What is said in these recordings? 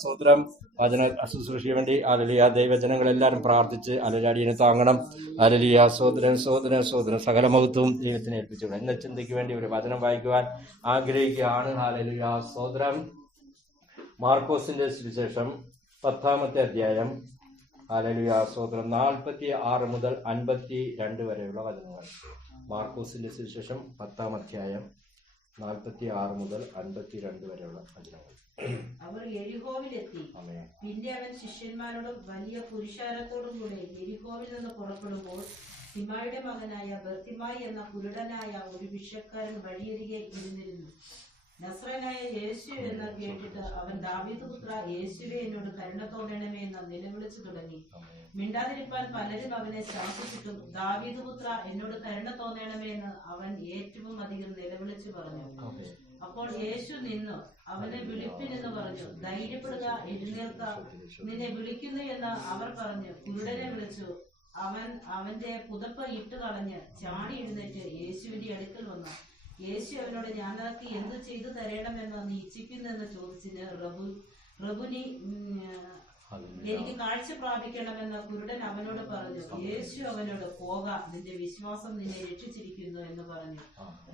സ്തോത്രം. വചന ശുശ്രൂഷയ്ക്ക് വേണ്ടി അലലിയ ദൈവജനങ്ങളെല്ലാവരും പ്രാർത്ഥിച്ച് അലലടിയെ താങ്ങണം. അലലിയ സോദരൻ സോദരൻ സോദരൻ സകല മഹത്വവും ദൈവത്തിനെ ഏൽപ്പിച്ചു. എന്ന ചിന്തയ്ക്ക് വേണ്ടി ഒരു വചനം വായിക്കുവാൻ ആഗ്രഹിക്കുകയാണ്. അലലിയ സോദരം. മാർക്കോസിന്റെ സുവിശേഷം 10-ാമത്തെ അധ്യായം. അലലിയ സോദരം 46 മുതൽ 52 വരെയുള്ള വചനങ്ങൾ. മാർക്കോസിന്റെ സുവിശേഷം 10-ാം അധ്യായം 46 മുതൽ 52 വരെയുള്ള വചനങ്ങൾ. അവർ യെരിഹോവിലെത്തി. പിന്നെ അവൻ ശിഷ്യന്മാരോടും വലിയ പുരുഷാരത്തോടും കൂടെ യെരിഹോവിൽ നിന്ന് പുറപ്പെടുമ്പോൾ തിമായുടെ മകനായ ബർത്തിമായി എന്ന കുരുടനായ ഒരു ഭിക്ഷക്കാരൻ വഴിയരികെ ഇരുന്നിരുന്നു. നസ്രനായ യേശു എന്ന് കേട്ടിട്ട് അവൻ ദാവീദ് പുത്ര യേശുവേ എന്നോട് കരുണ തോന്നണമേ എന്ന് നിലവിളിച്ചു തുടങ്ങി. മിണ്ടാതിരിപ്പാൻ പലരും അവനെ ശാസിച്ചിട്ടും ദാവീദ് പുത്ര എന്നോട് കരുണ തോന്നണമേ എന്ന് അവൻ ഏറ്റവും അധികം നിലവിളിച്ചു പറഞ്ഞു. അപ്പോൾ യേശു നിന്നു അവനെ വിളിപ്പിനെന്ന് പറഞ്ഞു. ധൈര്യപ്പെടുക, എഴുന്നേൽക്ക, നിന്നെ വിളിക്കുന്നു എന്ന് അവർ പറഞ്ഞു. കുരുടനെ വിളിച്ചു. അവൻ അവന്റെ പുതപ്പ് ഇട്ട് കളഞ്ഞ് ചാടി എഴുന്നേറ്റ് യേശുവിന്റെ അടുക്കൽ വന്നു. യേശു അവനോട് ഞാൻ നിനക്ക് എന്ത് ചെയ്തു തരണമെന്ന് നീ ഇച്ഛിക്കുന്നെന്ന് ചോദിച്ചിന്. റബുനി, എനിക്ക് കാഴ്ച പ്രാപിക്കണമെന്ന് കുരുടൻ അവനോട് പറഞ്ഞു. യേശു അവനോട് പോക, നിന്റെ വിശ്വാസം നിന്നെ രക്ഷിച്ചിരിക്കുന്നു എന്ന് പറഞ്ഞു.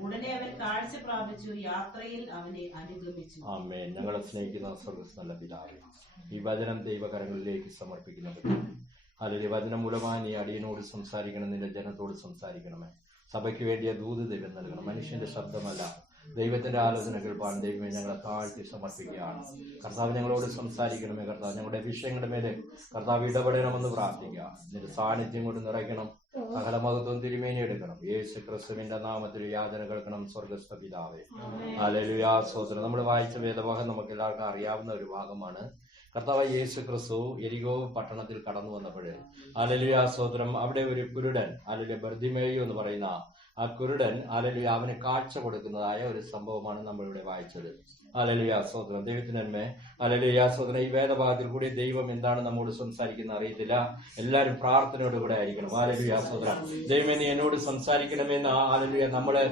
ഉടനെ അവൻ കാഴ്ച പ്രാപിച്ചു. യാത്രയിൽ അവനെ അനുഗമിച്ചു. ആമേൻ. ഞങ്ങളെ സ്നേഹിക്കുന്ന സ്വർഗ്ഗസ്ഥ പിതാവേ, ഈ വചനം ദൈവകരങ്ങളിലേക്ക് സമർപ്പിക്കുന്നത് അല്ലെങ്കിൽ വചനം മൂലമായി നീ അടിയനോട് സംസാരിക്കണം, നിന്റെ ജനത്തോട് സംസാരിക്കണമേ. സഭയ്ക്ക് വേണ്ടിയ ദൂത് ദൈവം നൽകണം. മനുഷ്യന്റെ ശബ്ദമല്ല, ദൈവത്തിന്റെ ആലോചന കേൾപ്പാൻ ദൈവമേ ഞങ്ങളെ താഴ്ത്തി സമർപ്പിക്കുകയാണ്. കർത്താവ് ഞങ്ങളോട് സംസാരിക്കണമേ. കർത്താവ് ഞങ്ങളുടെ വിഷയങ്ങളുടെ മേലെ കർത്താവ് ഇടപെടണമെന്ന് പ്രാർത്ഥിക്കുക. നിന്റെ സാന്നിധ്യം കൊണ്ട് നിറയ്ക്കണം. സകല മഹത്വം തിരുമേനി എടുക്കണം. യേശു ക്രിസ്തുവിന്റെ നാമത്തിൽ യാചന കേൾക്കണം. സ്വർഗ്ഗസ്ഥ പിതാവേ. ഹല്ലേലൂയ. സ്തോത്രം. നമ്മൾ വായിച്ച വേദഭാഗം നമുക്ക് എല്ലാവർക്കും അറിയാവുന്ന ഒരു ഭാഗമാണ്. കർത്താവ് യേശു ക്രിസ്തു യെരിഹോ പട്ടണത്തിൽ കടന്നു വന്നപ്പോൾ ഹല്ലേലൂയ സ്തോത്രം, അവിടെ ഒരു കുരുടൻ ഹല്ലേലൂയ ബർത്തിമേയു എന്ന് പറയുന്ന ആ കുരുടൻ ഹല്ലേലൂയ അവന് കാഴ്ച കൊടുക്കുന്നതായ ഒരു സംഭവമാണ് നമ്മളിവിടെ വായിച്ചത്. ഹല്ലേലൂയ സ്തോത്രം. ദൈവത്തിന് നന്മ. ഹല്ലേലൂയ സ്തോത്രം. ഈ വേദഭാഗത്തിൽ കൂടി ദൈവം എന്താണ് നമ്മോട് സംസാരിക്കുന്ന അറിയത്തില്ല. എല്ലാവരും പ്രാർത്ഥനയോട് കൂടെ ആയിരിക്കണം. ഹല്ലേലൂയ സ്തോത്രം. ദൈവമേ നീ എന്നോട് സംസാരിക്കണമെന്ന് ഹല്ലേലൂയ നമ്മള്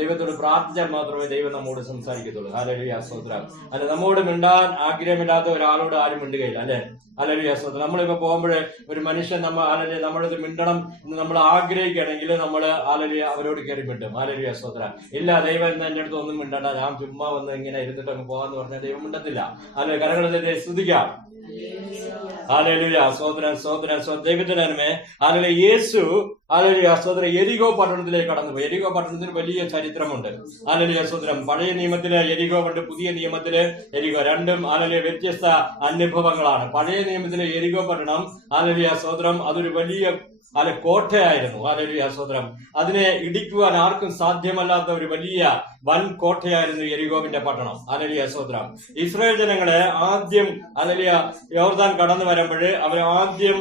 ദൈവത്തോട് പ്രാർത്ഥിച്ചാൽ മാത്രമേ ദൈവം നമ്മോട് സംസാരിക്കത്തുള്ളൂ. ഹല്ലേലൂയ സ്തോത്രം. നമ്മോട് മിണ്ടാൻ ആഗ്രഹമില്ലാത്ത ഒരാളോട് ആരും മിണ്ടുകയില്ല, അല്ലെ? ഹല്ലേലൂയ സ്തോത്രം. നമ്മളിപ്പോ പോകുമ്പോഴേ ഒരു മനുഷ്യൻ നമ്മളിത് മിണ്ടണം എന്ന് നമ്മൾ ആഗ്രഹിക്കുകയാണെങ്കിൽ നമ്മൾ ഹല്ലേലൂയ അവരോട് കയറി മിണ്ടും. ഹല്ലേലൂയ സ്തോത്രം. ഇല്ല, ദൈവം എന്റെ അടുത്ത് ഒന്നും മിണ്ടണ്ട, ഞാൻ ചുമ്മാ വന്ന് ഇങ്ങനെ ഇരുന്നിട്ട് അങ്ങ് പോകാന്ന് പറഞ്ഞാൽ ദൈവം മിണ്ടത്തില്ല. അല്ലെ? കരകളിലെ സ്തുതിക്കാം. ഹല്ലേലൂയ സ്തോത്രം സ്തോത്രം സ്തോത്രം. ദൈവത്തിന്റെ നന്മ. ഹല്ലേലൂയ. യേശു ഹല്ലേലൂയ സ്തോത്രം യെരിഹോ പട്ടണത്തിലേക്ക് കടന്നുപോയി. യെരിഹോ പട്ടണത്തിന് വലിയ ചരിത്രമുണ്ട്. ഹല്ലേലൂയ സ്തോത്രം. പഴയ നിയമത്തിലെ യെരിഹോ ഉണ്ട്, പുതിയ നിയമത്തിലെ യെരിഹോ, രണ്ടും ഹല്ലേലൂയ വ്യത്യസ്ത അനുഭവങ്ങളാണ്. പഴയ നിയമത്തിലെ യെരിഹോ പട്ടണം ഹല്ലേലൂയ സ്തോത്രം അതൊരു വലിയ കോട്ടയായിരുന്നു. ഹല്ലേലൂയ സ്തോത്രം. അതിനെ ഇടിക്കുവാൻ ആർക്കും സാധ്യമല്ലാത്ത ഒരു വലിയ വൻ കോട്ടയായിരുന്നു യെരിഹോവിന്റെ പട്ടണം. ഹല്ലേലൂയ സ്തോത്രം. ഇസ്രായേൽ ജനങ്ങളെ ആദ്യം ഹല്ലേലൂയ യോർദാൻ കടന്നു വരുമ്പോൾ അവർ ആദ്യം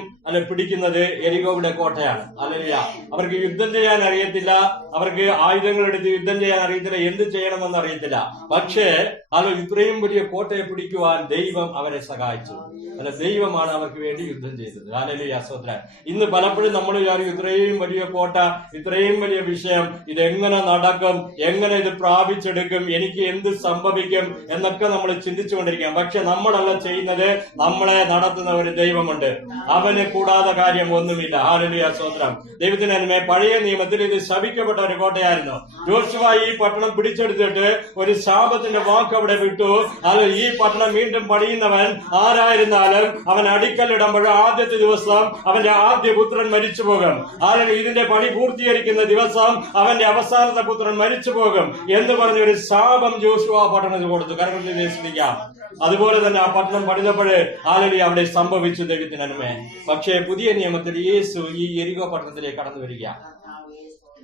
പിടിക്കുന്നത് യെരിഹോയുടെ കോട്ടയാണ്. ഹല്ലേലൂയ. അവർക്ക് യുദ്ധം ചെയ്യാൻ അറിയത്തില്ല, അവർക്ക് ആയുധങ്ങൾ എടുത്ത് യുദ്ധം ചെയ്യാൻ അറിയത്തില്ല, എന്ത് ചെയ്യണമെന്ന് അറിയത്തില്ല. പക്ഷേ ഇത്രയും വലിയ കോട്ടയെ പിടിക്കുവാൻ ദൈവം അവരെ സഹായിച്ചു. ദൈവമാണ് അവർക്ക് വേണ്ടി യുദ്ധം ചെയ്തത്. ഹല്ലേലൂയ സ്തോത്രം. ഇന്ന് പലപ്പോഴും നമ്മൾ വിചാരിക്കും ഇത്രയും വലിയ കോട്ട, ഇത്രയും വലിയ വിഷയം, ഇതെങ്ങനെ നടക്കും, എങ്ങനെ ഇത് പ്രാപിച്ചെടുക്കും, എനിക്ക് എന്ത് സംഭവിക്കും എന്നൊക്കെ നമ്മൾ ചിന്തിച്ചുകൊണ്ടിരിക്കാം. പക്ഷെ നമ്മളല്ല ചെയ്യുന്നത്, നമ്മളെ നടത്തുന്ന ഒരു ദൈവമുണ്ട്. അവന് കൂടാതെ കാര്യം ഒന്നുമില്ല. ഹല്ലേലൂയ സ്തോത്രം. ദൈവത്തിന് നന്മ. പഴയ നിയമത്തിൽ ഇത് ശപിക്കപ്പെട്ട ഒരു കോട്ടയായിരുന്നു. യോശുവ ഈ പട്ടണം പിടിച്ചെടുത്തിട്ട് ഒരു ശാപത്തിന്റെ വാക്ക് അവിടെ വിട്ടു. അത് ഈ പട്ടണം വീണ്ടും പണിയുന്നവൻ ആരായിരുന്നാലും അവൻ അടിക്കല്ലിടുമ്പോൾ ആദ്യത്തെ ദിവസം അവന്റെ ആദ്യ പുത്രൻ മരിച്ചു പോകും. ഇതിന്റെ പണി പൂർത്തീകരിക്കുന്ന ദിവസം അവന്റെ അവസാനത്തെ പുത്രൻ മരിച്ചു പോകും എന്ന് പറഞ്ഞ ഒരു ശാപം യോശുവ പട്ടണത്തിൽ കൊടുത്തു. കരങ്ങളിൽ സ്തുതിക്കാം. അതുപോലെ തന്നെ ആ പട്ടണം പണിതപ്പോഴേ ഹല്ലേലൂയ അവിടെ സംഭവിച്ചു. ദൈവത്തിന് നന്മ. പക്ഷേ പുതിയ നിയമത്തിൽ യേശു ഈ യെരിഹോ പട്ടണത്തിലേക്ക് കടന്നു വരിക.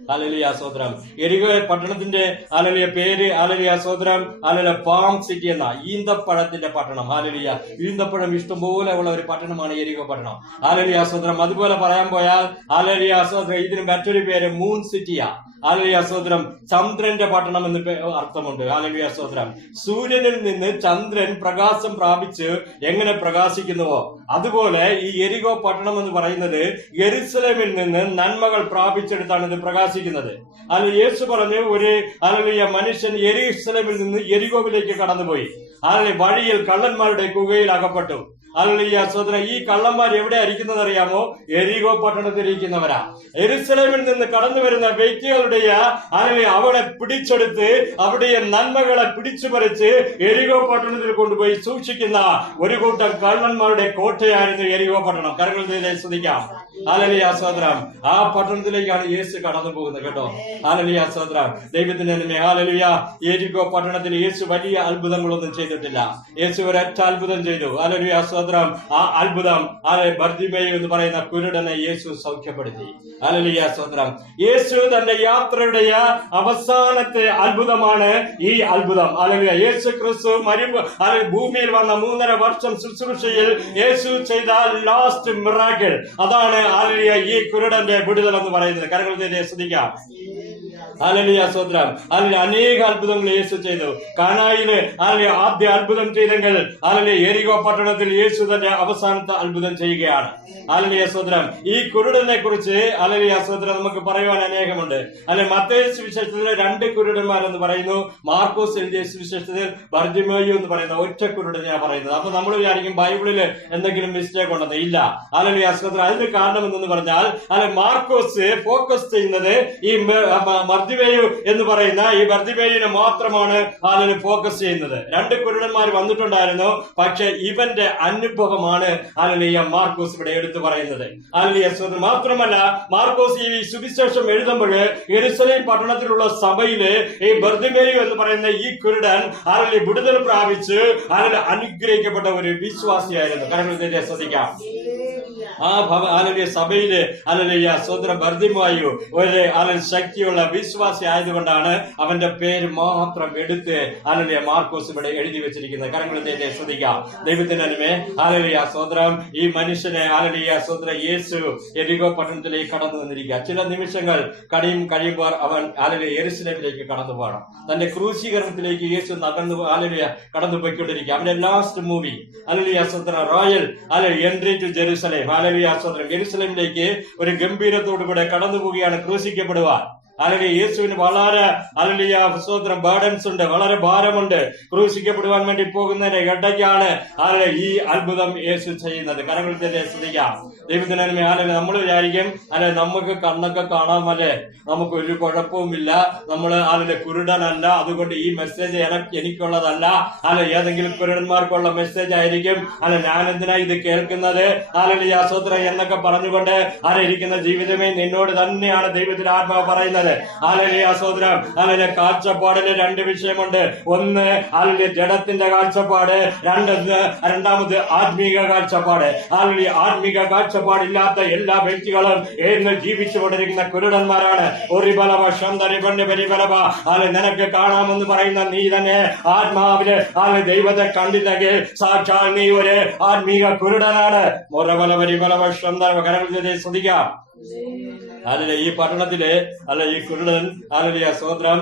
ഹല്ലേലൂയ സ്തോത്രം. യെരിഹോ പട്ടണത്തിന്റെ ഹല്ലേലൂയ പേര് ഹല്ലേലൂയ സ്തോത്രം ഹല്ലേലൂയ പാം സിറ്റി എന്ന ഈന്തപ്പഴത്തിന്റെ പട്ടണം. ഹല്ലേലൂയ. ഈന്തപ്പഴം ഇഷ്ടംപോലെ ഉള്ള ഒരു പട്ടണമാണ് യെരിഹോ പട്ടണം. ഹല്ലേലൂയ സ്തോത്രം. അതുപോലെ പറയാൻ പോയാൽ ഹല്ലേലൂയ സ്തോത്രം ഇതിന് മറ്റൊരു പേര് മൂൺ സിറ്റിയാ. ഹല്ലേലൂയ സ്തോത്രം. ചന്ദ്രന്റെ പട്ടണം എന്ന് അർത്ഥമുണ്ട്. ഹല്ലേലൂയ സ്തോത്രം. സൂര്യനിൽ നിന്ന് ചന്ദ്രൻ പ്രകാശം പ്രാപിച്ച് എങ്ങനെ പ്രകാശിക്കുന്നുവോ അതുപോലെ ഈ യെരിഹോ പട്ടണം എന്ന് പറയുന്നത് യെരുശലേമിൽ നിന്ന് നന്മകൾ പ്രാപിച്ചെടുത്താണ് ഇത് പ്രകാശിക്കുന്നത്. യേശു പറഞ്ഞു ഒരു ഹല്ലേലൂയ മനുഷ്യൻ യെരുശലേമിൽ നിന്ന് യെരിഹോവിലേക്ക് കടന്നുപോയി. അല്ലെങ്കിൽ വഴിയിൽ കള്ളന്മാരുടെ കുകയിൽ അകപ്പെട്ടു. ഹല്ലേലൂയ സ്തോത്രം. ഈ കള്ളന്മാർ എവിടെ ഇരിക്കുന്നത് അറിയാമോ? എരികോ പട്ടണത്തിൽ ഇരിക്കുന്നവരാ. യെരൂശലേമിൽ നിന്ന് കടന്നു വരുന്ന വ്യക്തികളുടെ അവളെ പിടിച്ചെടുത്ത് അവിടെ നന്മകളെ പിടിച്ചു പറിച്ച് എരികോ പട്ടണത്തിൽ കൊണ്ടുപോയി സൂക്ഷിക്കുന്ന ഒരു കൂട്ടം കള്ളന്മാരുടെ കോട്ടയായിരുന്നു എരികോ പട്ടണം. കരങ്ങൾ ശ്രദ്ധിക്കാം. ഹല്ലേലൂയ സ്തോത്രം. ആ പട്ടണത്തിലേക്കാണ് യേശു കടന്നു പോകുന്നത് കേട്ടോ. ഹല്ലേലൂയ സ്തോത്രം. ദൈവത്തിന്റെ നന്മ. ഹല്ലേലൂയ. എരികോ പട്ടണത്തിൽ യേശു വലിയ അത്ഭുതങ്ങളൊന്നും ചെയ്തിട്ടില്ല. യേശു ഒരൊറ്റ അത്ഭുതം ചെയ്തു. ഹല്ലേലൂയ സ്തോത്രം. ആ അത്ഭുതം ബർത്തിമേയു എന്ന് പറയുന്ന കുരുടനെ യേശു സൗഖ്യപ്പെടുത്തി. ഹല്ലേലൂയ സ്തോത്രം. യേശു തന്റെ യാത്രയുടെ അവസാനത്തെ അത്ഭുതമാണ് ഈ അത്ഭുതം. ഹല്ലേലൂയ. യേശു ക്രിസ്തു ഭൂമിയിൽ വന്ന 3.5 വർഷം ശുശ്രൂഷയിൽ യേശു ചെയ്ത ലാസ്റ്റ് മിറാക്കിൾ അതാണ് ഹല്ലേലൂയ ഈ കുരുടന്റെ വിടുതൽ എന്ന് പറയുന്നത്. കരങ്ങൾ ശ്രദ്ധിക്കാം. ഹല്ലേലൂയ സ്തോത്രം. ഹല്ലേലൂയ. അനേക അത്ഭുതങ്ങൾ യേശു ചെയ്തു. കാനായില് ആദ്യ അത്ഭുതം ചെയ്തെങ്കിൽ ഹല്ലേലൂയ എരികോ പട്ടണത്തിൽ യേശു തന്റെ അവസാനത്തെ അത്ഭുതം ചെയ്യുകയാണ്. ഹല്ലേലൂയ സ്തോത്രം. ഈ കുരുടനെ കുറിച്ച് ഹല്ലേലൂയ സ്തോത്രം നമുക്ക് പറയുവാൻ അനേകമുണ്ട്. മത്തായി സുവിശേഷത്തിൽ 2 കുരുടന്മാരെന്ന് പറയുന്നു. മാർക്കോസ് എഴുതിയ സുവിശേഷത്തിൽ ബർത്തിമേയു എന്ന് പറയുന്ന ഒറ്റ കുരുടനെയാണ് പറയുന്നത്. അപ്പൊ നമ്മൾ വിചാരിക്കും ബൈബിളിൽ എന്തെങ്കിലും മിസ്റ്റേക്ക് ഉണ്ടെന്ന്. ഇല്ല. ഹല്ലേലൂയ സ്തോത്രം. അതിന് കാരണം എന്തെന്ന് പറഞ്ഞാൽ മാർക്കോസ് ഫോക്കസ് ചെയ്യുന്നത് ഈ ബർത്തിമേയു എന്ന് പറയുന്ന ഈ ബർത്തിമേയുവിനെ മാത്രമാണ് അതിന് ഫോക്കസ് ചെയ്യുന്നത്. 2 കുരുടന്മാർ വന്നിട്ടുണ്ടായിരുന്നു. പക്ഷെ ഇവന്റെ അനുഭവമാണ് ഹല്ലേലൂയ മാർക്കോസ് ഇവിടെ എടുത്തു പറയുന്നത്. ഹല്ലേലൂയ സ്തോത്രം. മാത്രമല്ല മാർക്കോസ് ഈ സുവിശേഷം എഴുതുമ്പോൾ യെരൂശലേം പട്ടണത്തിലുള്ള സഭയില് ഈ ബർത്തിമേയു എന്ന് പറയുന്ന ഈ കുരുടൻ ഹല്ലേലൂയ വിടുതൽ പ്രാപിച്ച് അനുഗ്രഹിക്കപ്പെട്ട ഒരു വിശ്വാസിയായിരുന്നു. കരങ്ങൾ ശ്രദ്ധിക്കാം. ആ ഹല്ലേലൂയ സഭയില് ഹല്ലേലൂയ സ്തോത്രം ബർത്തിമേയു ഒരു ശക്തിയുള്ള വിശ്വാസി ആയതുകൊണ്ടാണ് അവന്റെ പേര് മാത്രം എടുത്ത് ഹല്ലേലൂയ മാർക്കോസ് ഇവിടെ എഴുതി വെച്ചിരിക്കുന്നത്. കരങ്ങൾ ശ്രദ്ധിക്കാം. ദൈവത്തിന്റെ നന്മ. ഹല്ലേലൂയ സ്തോത്രം. ഈ മനുഷ്യനെ ഹല്ലേലൂയ സ്തോത്രം യേശു എരികോ പട്ടണത്തിലേക്ക് കടന്നു വന്നിരിക്കുക. ചില നിമിഷങ്ങൾ കഴിയുമ്പോൾ അവൻ ഹല്ലേലൂയ യെരൂശലേമിലേക്ക് കടന്നു പോകണം. തന്റെ ക്രൂശീകരണത്തിലേക്ക് യേശു ഹല്ലേലൂയ കടന്നു പോയിക്കൊണ്ടിരിക്കുക. അവന്റെ ലാസ്റ്റ് മൂവി ഹല്ലേലൂയ സ്തോത്രം royal entry to Jerusalem. Hallelujah സ്തോത്രം. യെരൂശലേമിലേക്ക് ഒരു ഗംഭീരത്തോടുകൂടെ കടന്നു പോവുകയാണ് ക്രൂശിക്കപ്പെടുവാൻ. ഹല്ലേലൂയ യേശുവിന് വളരെ ഹല്ലേലൂയ സ്തോത്രം ബർഡൻസ് ഉണ്ട്, വളരെ ഭാരമുണ്ട്. ക്രൂശിക്കപ്പെടുവാൻ വേണ്ടി പോകുന്നതിന്റെ ഇടയ്ക്കാണ് ഈ അത്ഭുതം യേശു ചെയ്യുന്നത്. കരങ്ങൾ ശ്രദ്ധിക്കാം. ദൈവത്തിന് ഹല്ലേലൂയ. നമ്മൾ വിചാരിക്കും നമുക്ക് കണ്ണൊക്കെ കാണാമല്ലേ, നമുക്ക് ഒരു കുഴപ്പവുമില്ല, നമ്മള് കുരുടനല്ല, അതുകൊണ്ട് ഈ മെസ്സേജ് എനിക്കുള്ളതല്ല, ഏതെങ്കിലും കുരുടന്മാർക്കുള്ള മെസ്സേജ് ആയിരിക്കും, ഞാൻ എന്തിനാ ഇത് കേൾക്കുന്നത്, ഹല്ലേലൂയ സ്തോത്രം എന്നൊക്കെ പറഞ്ഞുകൊണ്ട് ഇരിക്കുന്ന ജീവിതമേ നിന്നോട് തന്നെയാണ് ദൈവത്തിന്റെ ആത്മാവ് പറയുന്നത്. ഹല്ലേലൂയ സ്തോത്രം. ഹല്ലേലൂയ കാഴ്ചപ്പാടിന് 2 വിഷയമുണ്ട്. ഒന്ന് ഹല്ലേലൂയ ജഡത്തിന്റെ കാഴ്ചപ്പാട്, രണ്ടാമത് ആത്മീക കാഴ്ചപ്പാട്. ഹല്ലേലൂയ ആത്മീക കാഴ്ചപ്പാടില്ലാത്ത എല്ലാ വ്യക്തികളും എന്ന് ജീവിച്ചുകൊണ്ടിരിക്കുന്ന കുരുടന്മാരാണ്. നിനക്ക് കാണാമെന്ന് പറയുന്ന നീ തന്നെ ആത്മാവില് ദൈവത്തെ കണ്ടില്ലെങ്കിൽ സാക്ഷാൽ നീ ഒരു ആത്മീക കുരുടനാണ്. ശ്രദ്ധിക്കാം. ഈ പട്ടണത്തില് ഈ കുരുടൻ സ്തോത്രം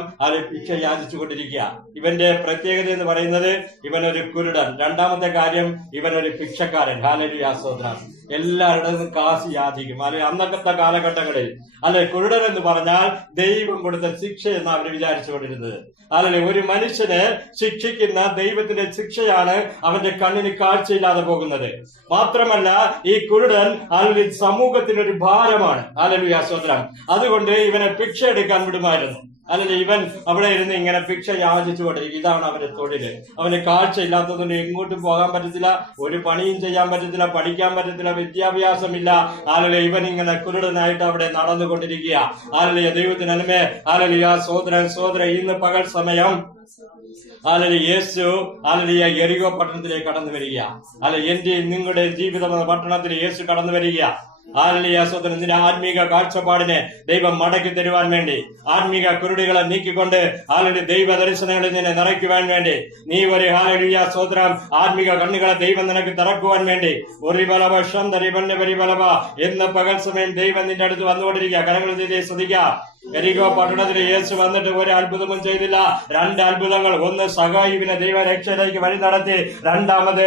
ഭിക്ഷ യാചിച്ചു കൊണ്ടിരിക്കുക. ഇവന്റെ പ്രത്യേകത എന്ന് പറയുന്നത് ഇവനൊരു കുരുടൻ. രണ്ടാമത്തെ കാര്യം ഇവനൊരു ഭിക്ഷക്കാരൻ. ഹല്ലേലൂയ സ്തോത്രം. എല്ലാവരുടെയും കാശ് യാചിക്കും. അന്നത്തെ കാലഘട്ടങ്ങളിൽ കുരുടൻ എന്ന് പറഞ്ഞാൽ ദൈവം കൊടുത്ത ശിക്ഷ എന്ന് അവർ വിചാരിച്ചുകൊണ്ടിരുന്നത്. ഒരു മനുഷ്യനെ ശിക്ഷിക്കുന്ന ദൈവത്തിന്റെ ശിക്ഷയാണ് അവന്റെ കണ്ണിന് കാഴ്ചയില്ലാതെ പോകുന്നത്. മാത്രമല്ല ഈ കുരുടൻ സമൂഹത്തിനൊരു ഭാരമാണ്. ഹല്ലേലൂയ സ്തോത്രം. അതുകൊണ്ട് ഇവനെ ഭിക്ഷ എടുക്കാൻ വിടുമായിരുന്നു. ഇവൻ അവിടെ ഇരുന്ന് ഇങ്ങനെ ഭിക്ഷ യാചിച്ചുകൊണ്ടിരിക്കും. ഇതാണ് അവന്റെ തൊഴില്. അവന് കാഴ്ച ഇല്ലാത്തതുകൊണ്ട് എങ്ങോട്ടും പോകാൻ പറ്റത്തില്ല, ഒരു പണിയും ചെയ്യാൻ പറ്റത്തില്ല, പഠിക്കാൻ പറ്റത്തില്ല, വിദ്യാഭ്യാസമില്ല. ഇവൻ ഇങ്ങനെ കുരുടനായിട്ട് അവിടെ നടന്നുകൊണ്ടിരിക്കുക. ദൈവത്തിന് നന്മ. സ്തോത്രം. ഇന്ന് പകൽ സമയം യേശു യെരികോ പട്ടണത്തിലേക്ക് കടന്നു വരിക. എന്റെ നിങ്ങളുടെ ജീവിത പട്ടണത്തിൽ യേശു കടന്നു വരിക. നിന്റെ ആത്മീക കാഴ്ചപ്പാടിനെ ദൈവം മടക്കി തരുവാൻ വേണ്ടി, ആത്മീക കുരുടികളെ നീക്കിക്കൊണ്ട് ദൈവ ദർശനങ്ങളിൽ നിന്നെ നിറയ്ക്കുവാൻ വേണ്ടി, നീ ഒരു സ്തോത്രം ആത്മീക കണ്ണുകളെ ദൈവം നിനക്ക് തുറക്കുവാൻ വേണ്ടി ഇന്ന് പകൽ സമയം ദൈവം നിന്റെ അടുത്ത് വന്നുകൊണ്ടിരിക്കുക. കരങ്ങൾ ശ്രദ്ധിക്കുക. യെരിഹോ പട്ടണത്തിൽ യേശു വന്നിട്ട് ഒരു അത്ഭുതവും ചെയ്തില്ല. 2 അത്ഭുതങ്ങൾ. ഒന്ന്, സഹായിവിനെ ദൈവരക്ഷയിലേക്ക് വഴി നടത്തി. രണ്ടാമത്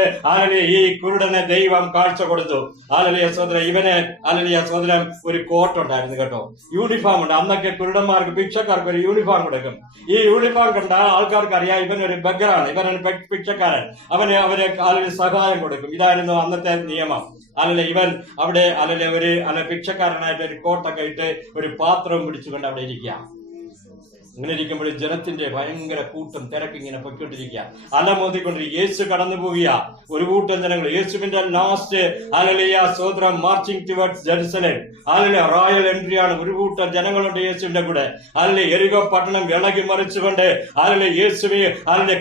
ഈ കുരുടനെ ദൈവം കാഴ്ച കൊടുത്തു. സഹോദരൻ, ഇവന് സഹോദരൻ ഒരു കോട്ട് ഉണ്ടായിരുന്നു കേട്ടോ, യൂണിഫോം ഉണ്ട്. അന്നൊക്കെ കുരുടന്മാർക്ക്, ഭിക്ഷക്കാർക്ക് ഒരു യൂണിഫോം കൊടുക്കും. ഈ യൂണിഫോം കണ്ട ആൾക്കാർക്ക് അറിയാം ഇവനൊരു ബഗറാണ്, ഇവനൊരു ഭിക്ഷക്കാരൻ. അവര് സഹായം കൊടുക്കും. ഇതായിരുന്നു അന്നത്തെ നിയമം. ഇവൻ അവിടെ ഒരു ഭിക്ഷക്കാരനായിട്ട് ഒരു കോട്ടൊക്കെ ഇട്ട് ഒരു പാത്രവും പിടിച്ചുകൊണ്ട് അവിടെ ഇരിക്കുക. ഇങ്ങനെ ഇരിക്കുമ്പോൾ ജനത്തിന്റെ ഭയങ്കര കൂട്ടം തിരക്ക് ഇങ്ങനെ പൊയ്ക്കൊണ്ടിരിക്കുക, അലമോതിക്കൊണ്ടിരിക്കുക. യേശു കടന്നു പോവുക. ഒരു കൂട്ടം ജനങ്ങൾ യേശുവിന്റെ ലാസ്റ്റ് സ്വതന്ത്രം marching towards Jerusalem. Royal entry ആണ്. ഒരു കൂട്ടം ജനങ്ങളുണ്ട് യേശുവിന്റെ കൂടെ. യെരിഹോ പട്ടണം ഇളകി മറിച്ചുകൊണ്ട് യേശുവെ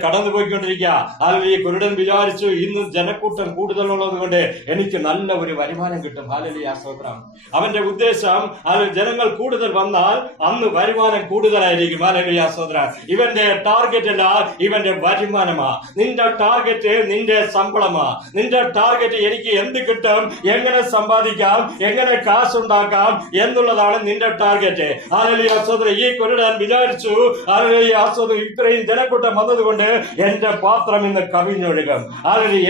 കടന്നു പോയിക്കൊണ്ടിരിക്കുക. ഈ കുരുടൻ വിചാരിച്ചു, ഇന്ന് ജനക്കൂട്ടം കൂടുതലുള്ളത് കൊണ്ട് എനിക്ക് നല്ല ഒരു വരുമാനം കിട്ടും. സ്തോത്രം. അവന്റെ ഉദ്ദേശം ജനങ്ങൾ കൂടുതൽ വന്നാൽ അന്ന് വരുമാനം കൂടുതലായിരിക്കും. ഇവന്റെ ടാർഗറ്റ് അല്ല, ഇവന്റെ വരുമാനമാ. നിന്റെ ടാർഗറ്റ് നിന്റെ ശമ്പളമാ. നിന്റെ ടാർഗറ്റ് എനിക്ക് എന്ത് കിട്ടും, എങ്ങനെ സമ്പാദിക്കാം, എങ്ങനെ കാശുണ്ടാക്കാം എന്നുള്ളതാണ് നിന്റെ ടാർഗറ്റ്. ഈ കുരുടൻ വിചാരിച്ചു, ഇത്രയും ജനക്കൂട്ടം വന്നതുകൊണ്ട് എന്റെ പാത്രം ഇന്ന് കവിഞ്ഞൊഴുകും.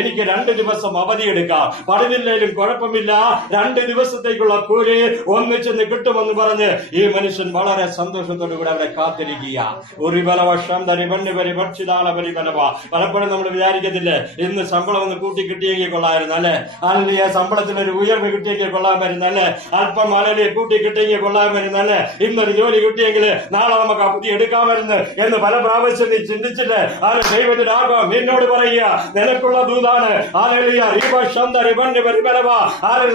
എനിക്ക് 2 ദിവസം അവധിയെടുക്കാം, പഠിച്ചില്ലേലും കുഴപ്പമില്ല, 2 ദിവസത്തേക്കുള്ള കൂലി ഒന്നിച്ചെന്ന് കിട്ടുമെന്ന് പറഞ്ഞ് ഈ മനുഷ്യൻ വളരെ സന്തോഷത്തോടു കൂടെ അവിടെ കാത്തിരിക്കുക. പലപ്പോഴും നമ്മൾ വിചാരിക്കത്തില്ലേ, ഇന്ന് ശമ്പളം ഒന്ന് കൂട്ടി കിട്ടിയെങ്കിൽ കൊള്ളായിരുന്നു അല്ലെ, ശമ്പളത്തിൽ ഒരു ഉയർവ് കിട്ടിയെങ്കിൽ കൊള്ളാമായിരുന്നു അല്ലെ, അല്പം കൂട്ടി കിട്ടിയെങ്കിൽ കൊള്ളാമായിരുന്നു അല്ലെ, ഇന്നൊരു ജോലി കിട്ടിയെങ്കിൽ നാളെ നമുക്ക് ആ പുതിയ എടുക്കാമായിരുന്നു എന്ന് പല പ്രാവശ്യം നീ ചിന്തിച്ചില്ലേ? ദൈവത്തിനാകും എന്നോട് പറയുക, നിനക്കുള്ള ദൂതാണ്.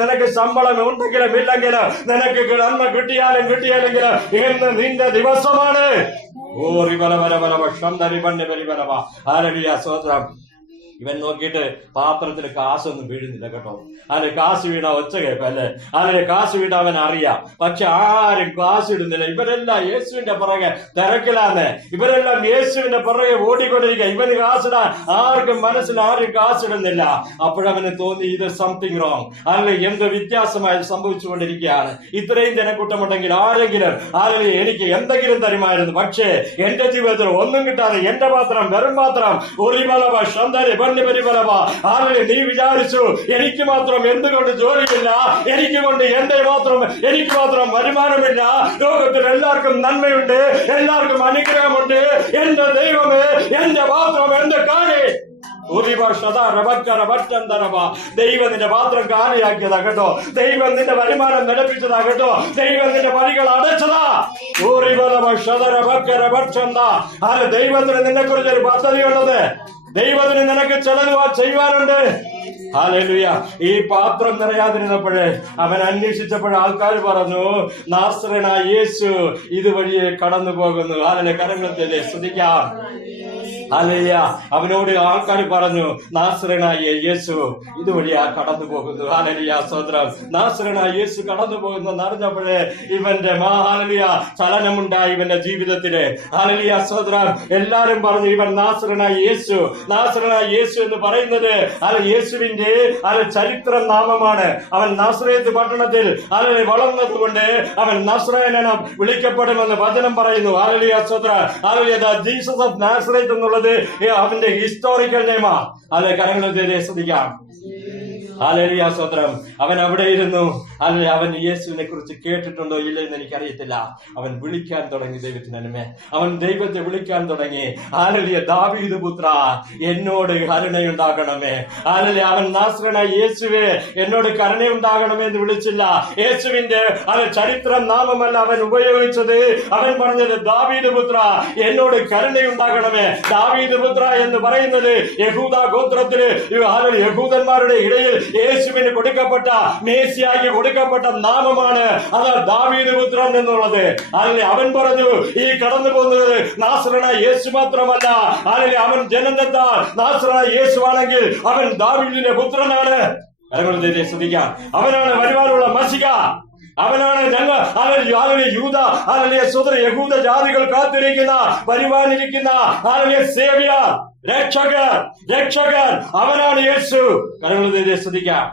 നിനക്ക് ശമ്പളം ഉണ്ടെങ്കിലും ഇല്ലെങ്കിലും, നിനക്ക് നന്മ കിട്ടിയാലെങ്കിലും ഇന്ന് നിന്റെ ദിവസമാണ്. സ്വതന്ത്രം. ഇവൻ നോക്കിയിട്ട് പാത്രത്തിൽ കാശൊന്നും വീഴുന്നില്ല കേട്ടോ. കാശ് വീണ ഒച്ച കേൾക്കും അല്ലെ, കാശ് വീണ അവൻ അറിയാം. പക്ഷെ ആരും കാശ് ഇടുന്നില്ല. ഇവരെല്ലാം യേശുവിന്റെ പുറകെ തിരക്കിലാന്ന്, ഇവരെല്ലാം യേശുവിന്റെ പുറകെ ഓടിക്കൊണ്ടിരിക്കുക. ഇവന് കാശിടാൻ ആരും കാശിടുന്നില്ല. അപ്പോഴവന് തോന്നി, ഇത് സംതിങ് റോങ്, എന്ത് വ്യത്യാസമായി സംഭവിച്ചുകൊണ്ടിരിക്കുകയാണ്. ഇത്രയും ജനക്കൂട്ടമുണ്ടെങ്കിൽ ആരെങ്കിലും എനിക്ക് എന്തെങ്കിലും തരുമായിരുന്നു. പക്ഷേ എന്റെ ജീവിതത്തിൽ ഒന്നും കിട്ടാതെ എന്റെ പാത്രം വെറും പാത്രം. നീ വിചാരിച്ചു എനിക്ക് മാത്രം എന്തുകൊണ്ട് ജോലിയില്ല, എനിക്ക് മാത്രം വരുമാനമില്ല, ലോകത്തിൽ എല്ലാവർക്കും നന്മയുണ്ട്, എല്ലാവർക്കും അനുഗ്രഹമുണ്ട്. എന്റെ ദൈവമേ, എന്റെ പാത്രം എന്റെ കാലേ. ദൈവം നിന്റെ പാത്രം കാലിയാക്കിയതാ കേട്ടോ. ദൈവം നിന്റെ വരുമാനം നിലപ്പിച്ചതാ കേട്ടോ. ദൈവം നിന്റെ വഴികൾ അടച്ചതാ. ദൈവത്തിന് നിന്നെ കുറിച്ചൊരു പദ്ധതി ഉള്ളത്. ദൈവത്തിന് നിനക്ക് ചിലവ് ചെയ്യുവാനുണ്ട്. ഹല്ലേലൂയ. ഈ പാത്രം നിറയാതിരുന്നപ്പോഴേ അവൻ അന്വേഷിച്ചപ്പോൾ ആൾക്കാർ പറഞ്ഞു, നാസറേനായ യേശു ഇതുവഴിയെ കടന്നു പോകുന്നു. കരങ്ങളെ സ്തുതിക്കാം. ഹല്ലേലൂയ. അവനോട് ആൾക്കാർ പറഞ്ഞു, നാസറേനായ യേശു ഇതുവഴിയാ കടന്നു പോകുന്നു. ഹല്ലേലൂയ. സ്തോത്രം. നാസറേനായ യേശു കടന്നു പോകുന്നു എന്നറിഞ്ഞപ്പോഴേ ഇവന്റെ ഹല്ലേലൂയ ചലനമുണ്ടായി ഇവന്റെ ജീവിതത്തില്. ഹല്ലേലൂയ. സ്തോത്രം. എല്ലാരും പറഞ്ഞു, ഇവൻ നാസറേനായ യേശു. നാസറേനായ യേശു എന്ന് പറയുന്നത് യേശുവിന്റെ ചരിത്ര നാമമാണ്. അവൻ നാസറേത്ത് പട്ടണത്തിൽ വളർന്നത് കൊണ്ട് അവൻ നസ്രയനെന്ന് വിളിക്കപ്പെടുമെന്ന് വചനം പറയുന്നു. ഹല്ലേലൂയ. സ്തോത്രം. ഹല്ലേലൂയ. ജീസസ് ഓഫ് നാസറേത്ത് എന്നുള്ളത് അവന്റെ ഹിസ്റ്റോറിക്കൽ നെയ്മാ. കരങ്ങളെ ശ്രദ്ധിക്കാം. ഹല്ലേലൂയ. സ്തോത്രം. അവൻ അവിടെ ഇരുന്നു. അവൻ യേശുവിനെ കുറിച്ച് കേട്ടിട്ടുണ്ടോ ഇല്ലെന്ന് എനിക്കറിയത്തില്ല. അവൻ വിളിക്കാൻ തുടങ്ങി ദൈവത്തിനെ. അവൻ ദൈവത്തെ വിളിക്കാൻ തുടങ്ങി. ഹല്ലേലൂയ. ദാവീദ് പുത്ര, എന്നോട് കരുണയുണ്ടാകണമേ. ഹല്ലേലൂയ. അവൻ നാസറേനായ യേശുവേ, എന്നോട് കരുണയുണ്ടാകണമേ എന്ന് വിളിച്ചില്ല. യേശുവിന്റെ ചരിത്രം നാമമല്ല അവൻ ഉപയോഗിച്ചത്. അവൻ പറഞ്ഞത്, ദാവീദ് പുത്ര, എന്നോട് കരുണയുണ്ടാകണമേ. ദാവീദ് പുത്ര എന്ന് പറയുന്നത് യഹൂദ ഗോത്രത്തില് യഹൂദന്മാരുടെ ഇടയിൽ യേശുവിന് കൊടുക്കപ്പെട്ട, മേസിയായി കൊടുക്കപ്പെട്ട നാമമാണ്. അത് ദാവീദ് പുത്രൻ എന്നുള്ളത്. അവൻ പറഞ്ഞു, ഈ കടന്നു പോകുന്നത് നാസറേനായ യേശു മാത്രമല്ല, അവൻ ജനനത്താൽ നാസറേനായ യേശുവാണെങ്കിൽ അവൻ ദാവീദിന്റെ പുത്രനാണ്. ശ്രദ്ധിക്കാം. അവനാണ് വരുവാനുള്ള മശിഹ. അവനാണ് യഹൂദ ജാതികൾ കാത്തിരിക്കുന്ന, വരുവാനിരിക്കുന്ന സേവ്യർ, രക്ഷകൻ. അവനാണ് യേശു. ശ്രദ്ധിക്കാം.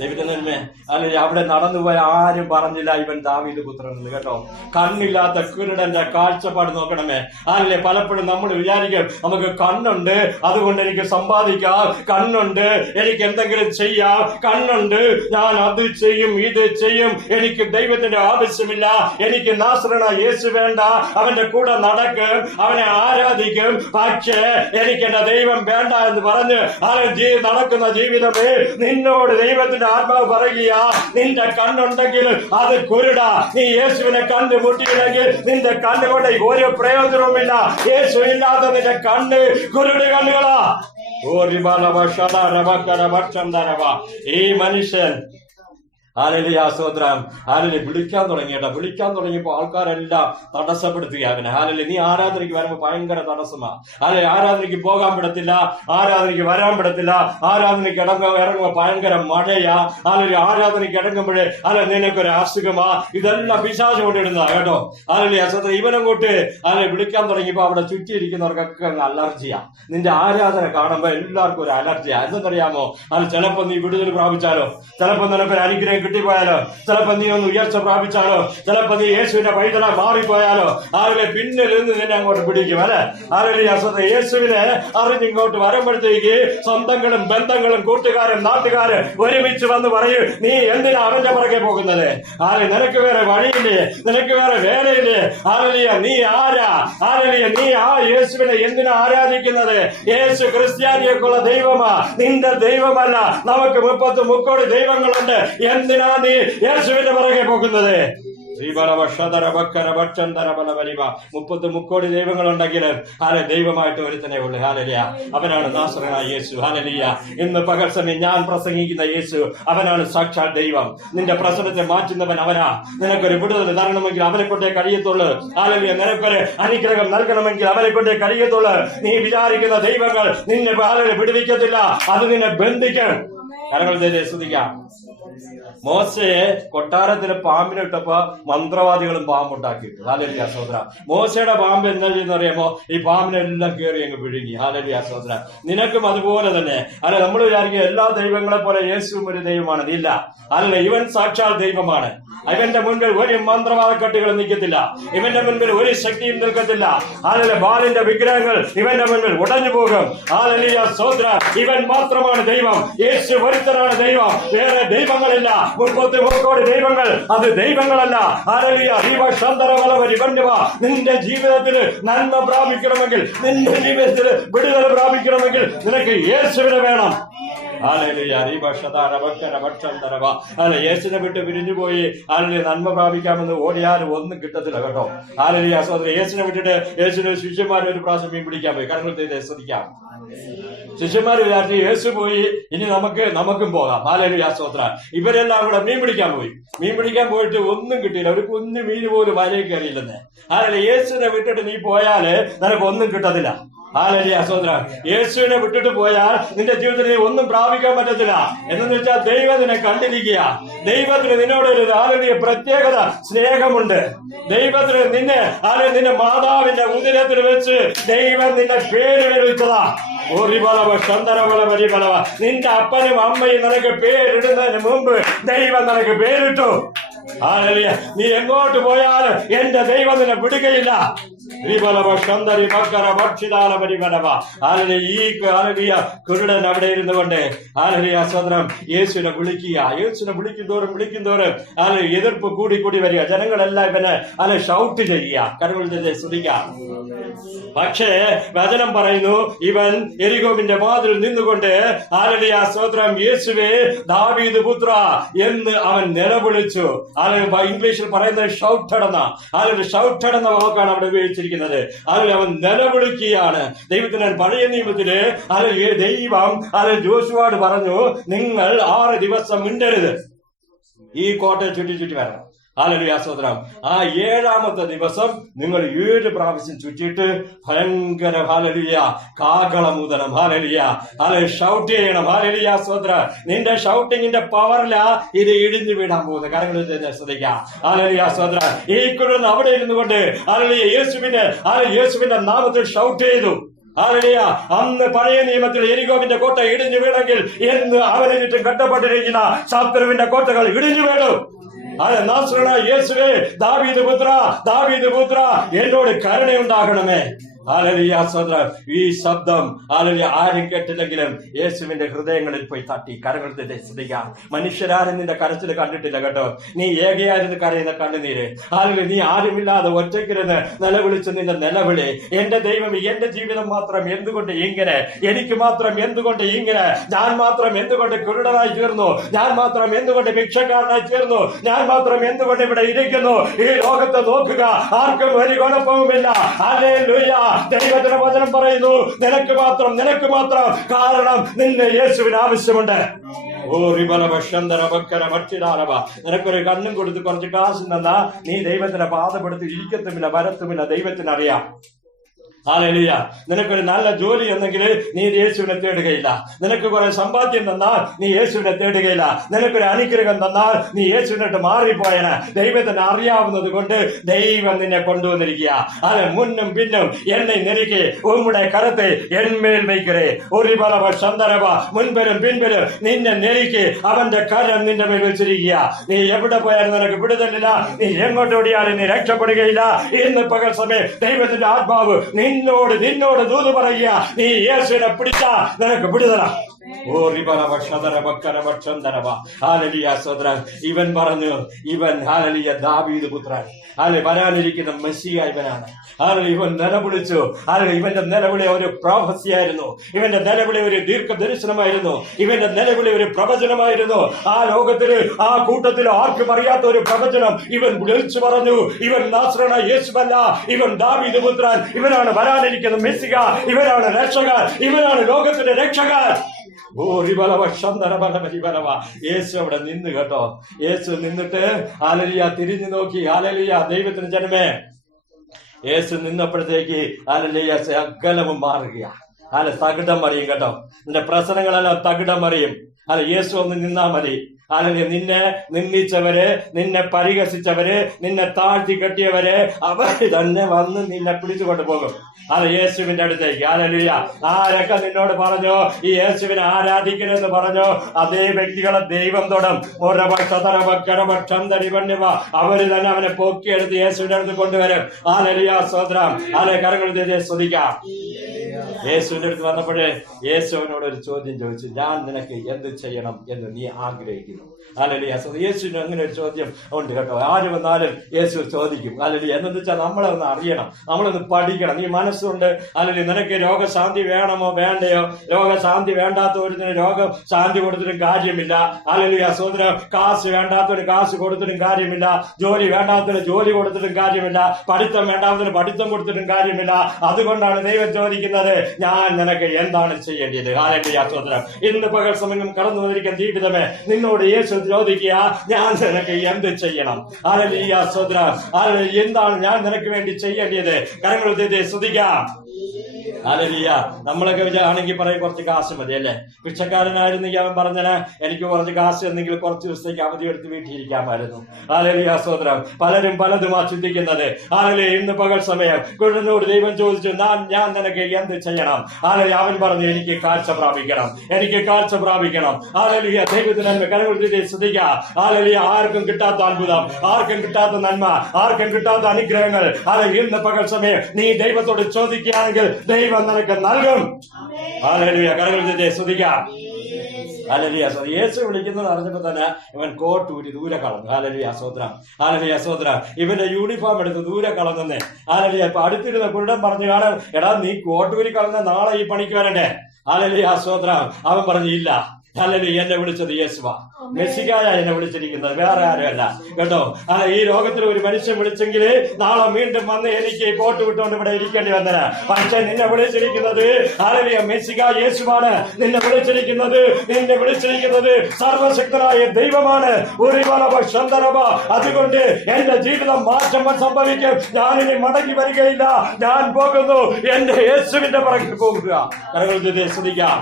ദൈവത്തിനന്മേ അല്ലെങ്കിൽ അവിടെ നടന്നുപോയ ആരും പറഞ്ഞില്ല ഇവൻ ദാവീദ് പുത്രൻ എന്ന്. കേട്ടോ, കണ്ണില്ലാത്ത കുരുടന്റെ കാഴ്ചപ്പാട് നോക്കണമേ. അല്ലേ, പലപ്പോഴും നമ്മൾ വിചാരിക്കും നമുക്ക് കണ്ണുണ്ട് അതുകൊണ്ട് എനിക്ക് സമ്പാദിക്കാം, കണ്ണുണ്ട് എനിക്ക് എന്തെങ്കിലും ചെയ്യാം, കണ്ണുണ്ട് ഞാൻ അത് ചെയ്യും ഇത് ചെയ്യും, എനിക്ക് ദൈവത്തിന്റെ ആവശ്യമില്ല, എനിക്ക് നാസറേനായ യേശു വേണ്ട, അവന്റെ കൂടെ നടക്കും, അവനെ ആരാധിക്കും, പക്ഷേ എനിക്ക് എന്റെ ദൈവം വേണ്ട എന്ന് പറഞ്ഞ് നടക്കുന്ന ജീവിതമേ, നിന്നോട് ദൈവത്തിന്റെ ആത്മാവ് പറയുക, നിന്റെ കണ്ണുണ്ടെങ്കിൽ അത് കുരുട. നീ യേശുവിനെ കണ്ടുമുട്ടിയില്ലെങ്കിൽ നിന്റെ കണ്ണുകൊണ്ട് ഒരു പ്രയോജനവുമില്ല. യേശു ഇല്ലാത്ത നിന്റെ കണ്ണ് കുരുട് കണ്ണുകളാ. ഈ മനുഷ്യൻ സ്തോത്രം വിളിക്കാൻ തുടങ്ങി. കേട്ടോ, വിളിക്കാൻ തുടങ്ങിയപ്പോ ആൾക്കാരെല്ലാം തടസ്സപ്പെടുത്തുക അവനെ. നീ ആരാധനയ്ക്ക് വരുമ്പോ ഭയങ്കര തടസ്സമാ. ആരാധനയ്ക്ക് പോകാൻ പറ്റത്തില്ല, ആരാധനയ്ക്ക് വരാൻ പറ്റത്തില്ല, ആരാധനയ്ക്ക് ഇറങ്ങുമ്പോ ഭയങ്കര മഴയാ, ആരാധനയ്ക്ക് ഇറങ്ങുമ്പോഴേ നിനക്കൊരു അസുഖമാ. ഇതെല്ലാം പിശാച് കൊണ്ടിടുന്നതാ. കേട്ടോ, സ്തോത്രം ഇവനങ്ങോട്ട് വിളിക്കാൻ തുടങ്ങിയപ്പോ അവിടെ ചുറ്റിയിരിക്കുന്നവർക്കൊക്കെ അങ്ങ് അലർജിയാ. നിന്റെ ആരാധന കാണുമ്പോ എല്ലാവർക്കും ഒരു അലർജിയാ. എന്തെന്നറിയാമോ? ചിലപ്പോ നീ വിടുതൽ പ്രാപിച്ചാലോ, ചിലപ്പോ നിനക്കൊരു അനുഗ്രഹം കിട്ടിപ്പോയാലോ, ചിലപ്പോ നീ ഒന്ന് ഉയർച്ച പ്രാപിച്ചാലോ, ചിലപ്പോ നീ യേശുവിന്റെ പൈതല മാറിപ്പോയാലോ, പിന്നിൽ നിന്ന് നിന്നെ അങ്ങോട്ട് പിടിക്കും. യേശുവിനെ അറിഞ്ഞിങ്ങോട്ട് വരുമ്പോഴത്തേക്ക് സ്വന്തങ്ങളും ബന്ധങ്ങളും കൂട്ടുകാരും നാട്ടുകാരും ഒരുമിച്ച് വന്ന് പറയും, നീ എന്തിനാ അവന്റെ പുറകെ പോകുന്നത്? നിനക്ക് വേറെ വഴിയില്ലേ, നിനക്ക് വേറെ വേലയില്ലേ? നീ ആരാ? നീ ആ യേശുവിനെ എന്തിനാ ആരാധിക്കുന്നത്? യേശു ക്രിസ്ത്യാനിയൊക്കെയുള്ള ദൈവമാ, നിന്റെ ദൈവമല്ല. നമുക്ക് 30 കോടി ദൈവങ്ങളുണ്ട്. എന്തിനാ നീ യേശുവിന്റെ പുറകെ പോകുന്നത്? 30 കോടി ദൈവങ്ങളുണ്ടെങ്കിൽ ദൈവമായിട്ട് ഒരുത്തനെ ഉള്ളു. അവനാണ് നാസറേനായ യേശു. ഇന്ന് പകൽ സമയം ഞാൻ പ്രസംഗിക്കുന്ന യേശു, അവനാണ് സാക്ഷാൽ ദൈവം. നിന്റെ പ്രശ്നത്തെ മാറ്റുന്നവൻ അവനാ. നിനക്കൊരു വിടുതൽ തരണമെങ്കിൽ അവനെ കൊണ്ടേ കഴിയത്തുള്ളൂ. നിനക്കൊരു അനുഗ്രഹം നൽകണമെങ്കിൽ അവനെ കൊണ്ടേ കഴിയത്തുള്ളൂ. നീ വിചാരിക്കുന്ന ദൈവങ്ങൾ നിന്നെ വിടുവിക്കത്തില്ല, അത് നിന്നെ ബന്ധിക്കും. കരങ്ങൾ ശ്രദ്ധിക്കാം. മോശയെ കൊട്ടാരത്തിന് പാമ്പിനിട്ടപ്പോ മന്ത്രവാദികളും പാമ്പുണ്ടാക്കിയിട്ടു. ഹാലലിയ സഹോദര. മോശയുടെ പാമ്പ് എന്താ ചെയ്യുന്ന അറിയാമോ? ഈ പാമ്പിനെല്ലാം കയറി അങ്ങ് വിഴുങ്ങി. ഹാലലിയ സഹോദര. നിനക്കും അതുപോലെ തന്നെ. നമ്മൾ വിചാരിക്കുക എല്ലാ ദൈവങ്ങളെ പോലെ യേശുവും ഒരു ദൈവമാണ്. ഇല്ല, ഇവൻ സാക്ഷാൽ ദൈവമാണ്. ഇവന്റെ മുൻപിൽ ഒരു മന്ത്രവാദക്കെട്ടുകളും നിൽക്കത്തില്ല, ഇവന്റെ മുൻപിൽ ഒരു ശക്തിയും നിൽക്കത്തില്ല. ബാലിന്റെ വിഗ്രഹങ്ങൾ ഇവന്റെ മുൻപിൽ ഉടഞ്ഞു പോകും. സഹോദര, ഇവൻ മാത്രമാണ് ദൈവം. യേശു ഒരുത്തനാണ് ദൈവം, വേറെ ദൈവങ്ങളില്ല. 30 കോടി ദൈവങ്ങൾ അത് ദൈവങ്ങളല്ല. നിന്റെ ജീവിതത്തിൽ നന്മ പ്രാപിക്കണമെങ്കിൽ, നിന്റെ ജീവിതത്തിൽ വിടുതൽ പ്രാപിക്കണമെങ്കിൽ നിനക്ക് യേശുവിനെ വേണം. യേശുവിനെ വിട്ട് പിരിഞ്ഞുപോയി നന്മ പ്രാപിക്കാമെന്ന് ഓടിയാലും ഒന്നും കിട്ടത്തില്ല. കേട്ടോ, സഹോദരൻ, യേശുവിനെ വിട്ടിട്ട് യേശുവിന്റെ ശിഷ്യന്മാരെ ഒരു പ്രാവശ്യം മീൻ പിടിക്കാൻ പോയി. കടങ്ങൾ ശ്രദ്ധിക്കാം. ശിഷ്യന്മാർ വിചാരിച്ചു യേശു പോയി, ഇനി നമുക്കും പോകാം. സഹോദരൻ, ഇവരെല്ലാം കൂടെ മീൻ പിടിക്കാൻ പോയി. മീൻ പിടിക്കാൻ പോയിട്ട് ഒന്നും കിട്ടിയില്ല. ഒരു കുഞ്ഞു മീൻ പോലും വലയിൽ കയറിയില്ലെന്ന്. യേശുവിനെ വിട്ടിട്ട് നീ പോയാല് നിനക്ക് ഒന്നും കിട്ടത്തില്ല. സഹോദരൻ, യേശുവിനെ വിട്ടിട്ട് പോയാൽ നിന്റെ ജീവിതത്തിൽ ഒന്നും പ്രാപിക്കാൻ പറ്റത്തില്ല. എന്നു വെച്ചാൽ ദൈവം നിന്നെ കണ്ടിരിക്കുക. ദൈവത്തിന് നിന്നോടൊരു പ്രത്യേകത സ്നേഹമുണ്ട്. ദൈവത്തിന് നിന്റെ മാതാവിന്റെ ഉദരത്തിൽ വെച്ച് ദൈവം നിന്റെ പേര് വിളിച്ചതാ. നിന്റെ അപ്പനും അമ്മയും നിനക്ക് പേരിടുന്നതിന് മുമ്പ് ദൈവം നിനക്ക് പേരിട്ടു. നീ എങ്ങോട്ട് പോയാലും എന്റെ ദൈവം നിന്നെ വിടുകയില്ല. കുരുടൻ അവിടെ ഇരുന്നു കൊണ്ട് സ്വതന്ത്രം യേശുവിനെ വിളിക്കുക. യേശുവിനെ വിളിക്കും തോറും എതിർപ്പ് കൂടി വരിക. ജനങ്ങളെല്ലാം ഇവനെ ഷൗട്ട് ചെയ്യുക, കരങ്ങൾ ശ്രദ്ധിക്കുക. പക്ഷേ വചനം പറയുന്നു, ഇവൻ എരികോവിന്റെ വാതിൽ നിന്നുകൊണ്ട് സ്വതന്ത്രം യേശുവേ ദാവീദ് പുത്ര എന്ന് അവൻ നിലവിളിച്ചു. ഇംഗ്ലീഷിൽ പറയുന്നത് ഷൗട്ടഡ് എന്ന വാക്കാണ് അവിടെ ഉപയോഗിച്ചിരിക്കുന്നത്. അവൻ നിലവിളിക്കുകയാണ്. ദൈവത്തിന് പഴയ നിയമത്തില് ദൈവം ജോഷുവോട് പറഞ്ഞു, നിങ്ങൾ 6 ദിവസം മിണ്ടരുത്, ഈ കോട്ടയെ ചുറ്റി വരണം. സഹോദരം, ആ 7ാമത്തെ ദിവസം നിങ്ങൾ 7 പ്രാവശ്യം ചുറ്റിയിട്ട് ഭയങ്കര കാകളമുതണം. ഷൗട്ട് ചെയ്യണം. സഹോദര, നിന്റെ ഷൗട്ടിങ്ങിന്റെ പവറിലാ ഇത് ഇടിഞ്ഞു വീടാൻ പോകുന്നത്. കാര്യങ്ങൾ ശ്രദ്ധിക്കാം. സഹോദര, ഈ കുരുന്ന് അവിടെ ഇരുന്നു കൊണ്ട് യേശുവിന്റെ നാമത്തിൽ ഷൗട്ട് ചെയ്തു. ഹല്ലേലൂയ. അന്ന് പഴയ നിയമത്തിൽ എരികോവിന്റെ കോട്ട ഇടിഞ്ഞു വീണെങ്കിൽ എന്ന് അവനെ ചുറ്റും കെട്ടപ്പെട്ടിരിക്കുന്ന ശത്രുവിന്റെ കോട്ടകൾ ഇടിഞ്ഞു വീണു. അതെ, നാസറേനായ യേശുവേ, ദാവീദ് പുത്ര എന്നോട് കരുണയുണ്ടാകണമേ. ഹല്ലേലൂയ, സ്തോത്രം. ഈ ശബ്ദം ഹല്ലേലൂയ ആരും കേട്ടില്ലെങ്കിലും യേശുവിന്റെ ഹൃദയങ്ങളിൽ പോയി തട്ടി. കരങ്ങളുടെ ശ്രദ്ധിക്കാം. മനുഷ്യരാരും നിന്റെ കരച്ചിൽ കണ്ടിട്ടില്ല കേട്ടോ. നീ ഏകയായിരുന്നു കരയുന്ന കണ്ണുനീര്. ഹല്ലേലൂയ, നീ ആരുമില്ലാതെ ഒറ്റയ്ക്കിരുന്ന് നിലവിളിച്ച് നിന്റെ നിലവിളി, എന്റെ ദൈവം, എന്റെ ജീവിതം മാത്രം എന്തുകൊണ്ട് ഇങ്ങനെ, എനിക്ക് മാത്രം എന്തുകൊണ്ട് ഇങ്ങനെ, ഞാൻ മാത്രം എന്തുകൊണ്ട് കുരുടനായി തീർന്നു, ഞാൻ മാത്രം എന്തുകൊണ്ട് ഭിക്ഷക്കാരനായി തീർന്നു, ഞാൻ മാത്രം എന്തുകൊണ്ട് ഇവിടെ ഇരിക്കുന്നു. ഈ ലോകത്തെ നോക്കുക, ആർക്കും ഒരു കുഴപ്പവുമില്ല. ഹല്ലേലൂയ. ദൈവത്തിന്റെ വചനം പറയുന്നു, നിനക്ക് മാത്രം, കാരണം നിന്നെ യേശുവിന് ആവശ്യമുണ്ട്. നിനക്കൊരു കണ്ണും കൊടുത്ത് കുറച്ച് കാശ് തന്നാ നീ ദൈവത്തിന്റെ പാദപ്പെടുത്തി ഇരിക്കത്തുമില്ല, വരത്തുമില്ല. ദൈവത്തിനറിയാം. ഹല്ലേലൂയ. നിനക്കൊരു നല്ല ജോലി എന്നെങ്കിൽ നീ യേശുവിനെ തേടുകയില്ല. നിനക്ക് കുറെ സമ്പാദ്യം തന്നാൽ നീ യേശുവിനെ തേടുകയില്ല. നിനക്കൊരു അനുഗ്രഹം തന്നാൽ നീ യേശുവിനിട്ട് മാറിപ്പോയന്. ദൈവത്തിന് അറിയാവുന്നത് കൊണ്ട് ദൈവം നിന്നെ കൊണ്ടുവന്നിരിക്കുക. അത് മുന്നും പിന്നും എന്നെ നെരുക്കി ഉമ്മുടെ കരത്തെ എന്മേൽ വയ്ക്കരേ. ഒരു ബലവ ചന്ദരവ മുൻപിലും പിൻപിലും നിന്നെ നെരുക്കി അവന്റെ കരം നിന്റെ മേൽ വെച്ചിരിക്കുക. നീ എവിടെ പോയാലും നിനക്ക് വിടുതലില്ല. നീ എങ്ങോട്ട് ഓടിയാലും നീ രക്ഷപ്പെടുകയില്ല. ഇന്ന് പകൽ സമയം ദൈവത്തിന്റെ ആത്മാവ് നിന്നോട് ദൂത് പറയുക, നീ യേശുവിനെ പിടിച്ചാ നിനക്ക് വിടുതല. ഇവൻ പറഞ്ഞു, ഇവൻ ഹല്ലേലൂയ ദാവീദ് പുത്രൻ, വരാനിരിക്കുന്ന മെസ്സിയ ഇവനാണ്. ഇവൻ നിലവിളിച്ചു. ഇവന്റെ നിലവിളി ഒരു പ്രോഫസിയായിരുന്നു. ഇവന്റെ നിലവിളി ഒരു ദീർഘദർശനമായിരുന്നു. ഇവന്റെ നിലവിളി ഒരു പ്രവചനമായിരുന്നു. ആ ലോകത്തില്, ആ കൂട്ടത്തിൽ ആർക്കും അറിയാത്ത ഒരു പ്രവചനം ഇവൻ വിളിച്ചു പറഞ്ഞു. ഇവൻ നാസറേനായ യേശുവല്ല, ഇവൻ ദാവീദ് പുത്രൻ, ഇവനാണ് വരാനിരിക്കുന്ന മെസ്സിക, ഇവനാണ് രക്ഷകൻ, ഇവനാണ് ലോകത്തിന്റെ രക്ഷകൻ. യേശു അവിടെ നിന്ന് കേട്ടോ. യേശു നിന്നിട്ട് ഹല്ലേലൂയ തിരിഞ്ഞു നോക്കി. ഹല്ലേലൂയ, ദൈവത്തിന് ജനമേ, യേശു നിന്നപ്പോഴത്തേക്ക് ഹല്ലേലൂയ സകലവും മാറുക. തകിടം മറിയും കേട്ടോ. നിന്റെ പ്രശ്നങ്ങളെല്ലാം തകിടം മറിയും. യേശു ഒന്ന് നിന്നാ മതി. അല്ലെങ്കിൽ നിന്നെ നിന്ദിച്ചവര്, നിന്നെ പരിഹസിച്ചവര്, നിന്നെ താഴ്ത്തി കെട്ടിയവര്, അവര് തന്നെ വന്ന് നിന്നെ പിടിച്ചുകൊണ്ട് പോകും. യേശുവിന്റെ അടുത്തേക്ക്. ഹല്ലേലൂയ. ആരൊക്കെ നിന്നോട് പറഞ്ഞോ ഈ യേശുവിനെ ആരാധിക്കണമെന്ന് പറഞ്ഞോ, അതേ വ്യക്തികളെ ദൈവം തൊടും. അവര് തന്നെ അവനെ പൊക്കിയെടുത്ത് യേശുവിന്റെ അടുത്ത് കൊണ്ടുവരും. ഹല്ലേലൂയ, സ്തോത്രം. കരങ്ങൾ ശ്രദ്ധിക്കാം. യേശുവിന്റെ അടുത്ത് വന്നപ്പോഴേ യേശുവിനോട് ഒരു ചോദ്യം ചോദിച്ചു, ഞാൻ നിനക്ക് എന്ത് ചെയ്യണം എന്ന് നീ ആഗ്രഹിക്കുന്നു? ഹല്ലേലൂയ. യേശുവിന് അങ്ങനെ ഒരു ചോദ്യം ഉണ്ട് കേട്ടോ. ആര് വന്നാലും യേശു ചോദിക്കും. ഹല്ലേലൂയ. എന്നു വെച്ചാൽ നമ്മളൊന്ന് അറിയണം, നമ്മളൊന്ന് പഠിക്കണം. നീ മനസ്സുണ്ട്, അല്ലെങ്കിൽ നിനക്ക് രോഗശാന്തി വേണമോ വേണ്ടയോ? രോഗശാന്തി വേണ്ടാത്തവരിന് രോഗശാന്തി കൊടുത്തിട്ടും കാര്യമില്ല. ഹല്ലേലൂയ, സ്തോത്രം. കാശ് വേണ്ടാത്തവന് കാശ് കൊടുത്തിട്ടും കാര്യമില്ല. ജോലി വേണ്ടാത്തവന് ജോലി കൊടുത്തിട്ടും കാര്യമില്ല. പഠിത്തം വേണ്ടാത്തവന് പഠിത്തം കൊടുത്തിട്ടും കാര്യമില്ല. അതുകൊണ്ടാണ് ദൈവം ചോദിക്കുന്നത്, ഞാൻ നിനക്ക് എന്താണ് ചെയ്യേണ്ടത്? ഹല്ലേലൂയ, സ്തോത്രം. ഇന്ന് പകൽ സമയം കടന്നു വന്നിരിക്കുന്ന ജീവിതമേ, നിന്നോട് യേശു ചോദിക്കുക, ഞാൻ നിനക്ക് എന്ത് ചെയ്യണം? ഹല്ലേലൂയ, സ്തോത്രം. എന്താണ് ഞാൻ നിനക്ക് വേണ്ടി ചെയ്യേണ്ടത്? കരങ്ങൾ ശ്രദ്ധിക്കാം. ഹല്ലേലൂയ. നമ്മളൊക്കെ ആണെങ്കിൽ പറയും കുറച്ച് കാശ് മതി അല്ലേ? ഭിക്ഷക്കാരനായിരുന്നെങ്കിൽ അവൻ പറഞ്ഞാൽ എനിക്ക് കുറച്ച് കാശ് എന്നെങ്കിൽ കുറച്ച് ദിവസത്തേക്ക് അവധി എടുത്ത് വീട്ടിലിരിക്കാമായിരുന്നു. ഹല്ലേലൂയ, സ്തോത്രം. പലരും പലതുമാ ചിന്തിക്കുന്നത്. ഹല്ലേലൂയ. ഇന്ന് പകൽ സമയം കുഴനോട് ദൈവം ചോദിച്ചു, ഞാൻ നിനക്ക് എന്ത് ചെയ്യണം? ഹല്ലേലൂയ. അവൻ പറഞ്ഞു, എനിക്ക് കാഴ്ച പ്രാപിക്കണം, എനിക്ക് കാഴ്ച പ്രാപിക്കണം. ഹല്ലേലൂയ. ദൈവത്തിന് നന്മ. കരങ്ങൾ ശ്രദ്ധിക്കുക. ഹല്ലേലൂയ. ആർക്കും കിട്ടാത്ത അത്ഭുതം, ആർക്കും കിട്ടാത്ത നന്മ, ആർക്കും കിട്ടാത്ത അനുഗ്രഹങ്ങൾ ഇന്ന് പകൽ സമയം നീ ദൈവത്തോട് ചോദിക്കുകയാണെങ്കിൽ ദൈവം നിനക്ക് നൽകും. ഹല്ലേലൂയ. കരങ്ങൾ ശ്രദ്ധിക്കാം. ഹല്ലേലൂയ. യേശു വിളിക്കുന്നത് അറിഞ്ഞപ്പോ തന്നെ ഇവൻ കോട്ട് ഊരി ദൂരെ കളഞ്ഞു. ഹല്ലേലൂയ, സ്തോത്രം. ഹല്ലേലൂയ, സ്തോത്രം. ഇവന്റെ യൂണിഫോം എടുത്ത് ദൂരെ കളഞ്ഞേ. ഹല്ലേലൂയ. ഇപ്പൊ അടുത്തിരുന്ന കുരുടൻ പറഞ്ഞു കാണാൻ, എടാ നീ കോട്ടൂരി കളഞ്ഞ നാളെ ഈ പണിക്ക് വരണ്ടേ? ഹല്ലേലൂയ, സ്തോത്രം. അവൻ പറഞ്ഞു, ഇല്ല. ഹല്ലേലൂയ. എന്നെ വിളിച്ചത് യേശുവാ, മെസ്സിഹായ എന്നെ വിളിച്ചിരിക്കുന്നത്, വേറെ ആരുമല്ല കേട്ടോ. ഈ ലോകത്തിൽ ഒരു മനുഷ്യൻ വിളിച്ചെങ്കിൽ നാളെ വീണ്ടും വന്ന് എനിക്ക് കോട്ട് വിട്ടുകൊണ്ട് ഇവിടെ ഇരിക്കേണ്ടി വന്നത്. പക്ഷെ നിന്നെ വിളിച്ചിരിക്കുന്നത് ഹല്ലേലൂയ മെസ്സിഹാ യേശുവാണ്. നിന്നെ വിളിച്ചിരിക്കുന്നത് സർവശക്തനായ ദൈവമാണ്. അതുകൊണ്ട് എന്റെ ജീവിതം മാറ്റം സംഭവിക്കും. ഞാനിനി മടങ്ങി വരികയില്ല. ഞാൻ പോകുന്നു എന്റെ യേശുവിന്റെ പുറകിൽ പോകുക. ശ്രദ്ധിക്കാം.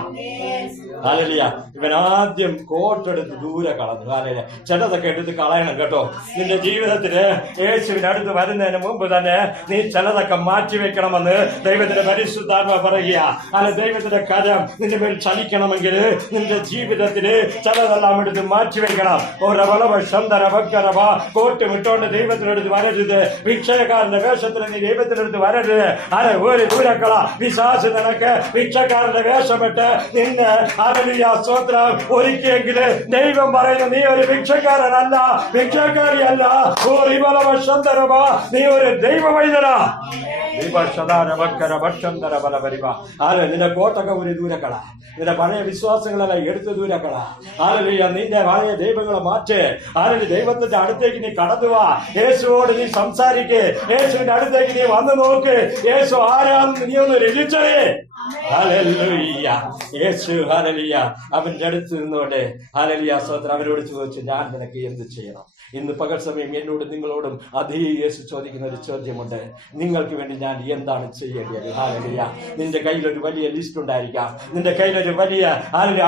ഹല്ലേലൂയ. ഇവൻ ആദ്യം കോട്ടെടുത്ത് ദൂരെ കളഞ്ഞു. ഹല്ലേലൂയ. ചിലതൊക്കെ എടുത്ത് കളയണം കേട്ടോ. നിന്റെ ജീവിതത്തില് യേശുവിനടുത്ത് വരുന്നതിന് മുമ്പ് തന്നെ നീ ചിലതൊക്കെ മാറ്റിവെക്കണമെന്ന് ദൈവത്തിന്റെ പരിശുദ്ധാത്മ പറയുക. അല്ല, ദൈവത്തിന്റെ കരം നിന്റെ മേൽ ചലിക്കണമെങ്കിൽ നിന്റെ ജീവിതത്തില് ചിലതെല്ലാം എടുത്ത് മാറ്റിവെക്കണം. കോട്ട് വിട്ടോണ്ട് ദൈവത്തിനടുത്ത് വരരുത്. ഭിക്ഷക്കാരന്റെ വേഷത്തിന് നീ ദൈവത്തിനടുത്ത് വരരുത്. അല്ല, ഒരു ദൂരക്കള വിശ്വാസി നിനക്ക് ഭിക്ഷക്കാരന്റെ വേഷമിട്ട് നിന്നെ ഹല്ലേലൂയ സ്തോത്രം ഒരുക്കിയെങ്കില് ദൈവം പറയുന്നു നീ ഒരു ഭിക്ഷക്കാരനല്ല, ഭിക്ഷക്കാരിയല്ല. നീ ഒരു ദൈവവൈദ്യനാ. നിന്റെ കോട്ടൊക്കെ ഒരു ദൂരക്കള, നിന്റെ പഴയ വിശ്വാസങ്ങളെല്ലാം എടുത്ത് ദൂരക്കള. ഹല്ലേലൂയ. നിന്റെ പഴയ ദൈവങ്ങളെ മാറ്റ്. ഹല്ലേലൂയ. ദൈവത്തിന്റെ അടുത്തേക്ക് നീ കടന്നു വാ. യേശുവോട് നീ സംസാരിക്ക്. യേശുവിന്റെ അടുത്തേക്ക് നീ വന്നു നോക്ക്. യേശു ആരാന്ന് നീ ഒന്ന് രുചിച്ചേ. ഹല്ലേലൂയ. യേശു ഹല്ലേലൂയ അവന്റെ അടുത്ത് നിന്നോണ്ട് ഹല്ലേലൂയ സ്തോത്രം അവരോട് ചോദിച്ചു, ഞാൻ നിനക്ക് എന്ത് ചെയ്യണം? ഇന്ന് പകൽ സമയം എന്നോട് നിങ്ങളോടും അതേ യേശു ചോദിക്കുന്ന ഒരു ചോദ്യമുണ്ട്. നിങ്ങൾക്ക് വേണ്ടി ഞാൻ എന്താണ് ചെയ്യേണ്ടത്? ഹല്ലേലൂയ. നിന്റെ കയ്യിലൊരു വലിയ ലിസ്റ്റ് ഉണ്ടായിരിക്കാം. നിന്റെ കയ്യിലൊരു വലിയ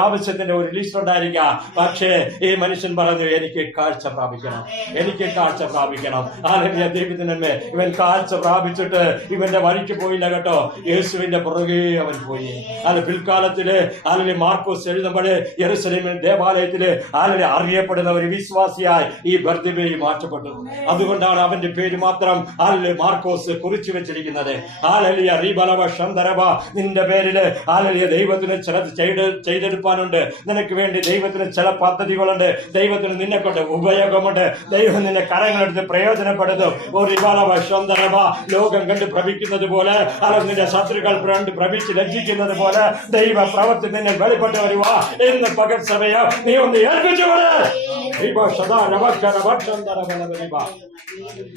ആവശ്യത്തിന്റെ ഒരു ലിസ്റ്റ് ഉണ്ടായിരിക്കാം. പക്ഷേ ഈ മനുഷ്യൻ പറഞ്ഞു, എനിക്ക് കാഴ്ച പ്രാപിക്കണം, എനിക്ക് കാഴ്ച പ്രാപിക്കണം. ഹല്ലേലൂയ. ദൈവത്തിനന്മേ ഇവൻ കാഴ്ച പ്രാപിച്ചിട്ട് ഇവന്റെ വഴിക്ക് പോയില്ല കേട്ടോ. യേശുവിന്റെ പുറകെ അവൻ പോയി. അത് പിൽക്കാലത്തില് അല്ലെങ്കിൽ മാർക്കോസ് എഴുതുമ്പോഴേ യെരൂശലേമിൽ ദേവാലയത്തില് അല്ലെങ്കിൽ അറിയപ്പെടുന്ന ഒരു വിശ്വാസിയായി ഈ ബർത്തിമേയ് മാറ്റപ്പെട്ടു. അതുകൊണ്ടാണ് അവന്റെ പേര് മാത്രം മാർക്കോസ് കുറിച്ചു വെച്ചിരിക്കുന്നത്. നിന്റെ പേരില് ദൈവത്തിന് ചിലത് ചെയ്തെടുപ്പാനുണ്ട്. നിനക്ക് വേണ്ടി ദൈവത്തിന് ചില പദ്ധതികളുണ്ട്. ദൈവത്തിന് നിന്നെ കൊണ്ട് ഉപയോഗമുണ്ട്. ദൈവം നിന്നെ കരങ്ങളെടുത്ത് പ്രയോജനപ്പെടുത്തും. ലോകം കണ്ട് ഭ്രമിക്കുന്നത് പോലെ നിന്റെ ശത്രുക്കൾ ഭ്രമിച്ച് ലജ്ജിക്കുന്നത് പോലെ ദൈവ പ്രവൃത്തി നിന്നെ വെളിപ്പെട്ട് വരുവാ. ഇന്ന് പകൽ സമയം നീ ഒന്ന് ഏൽപ്പിച്ചുകൊണ്ട്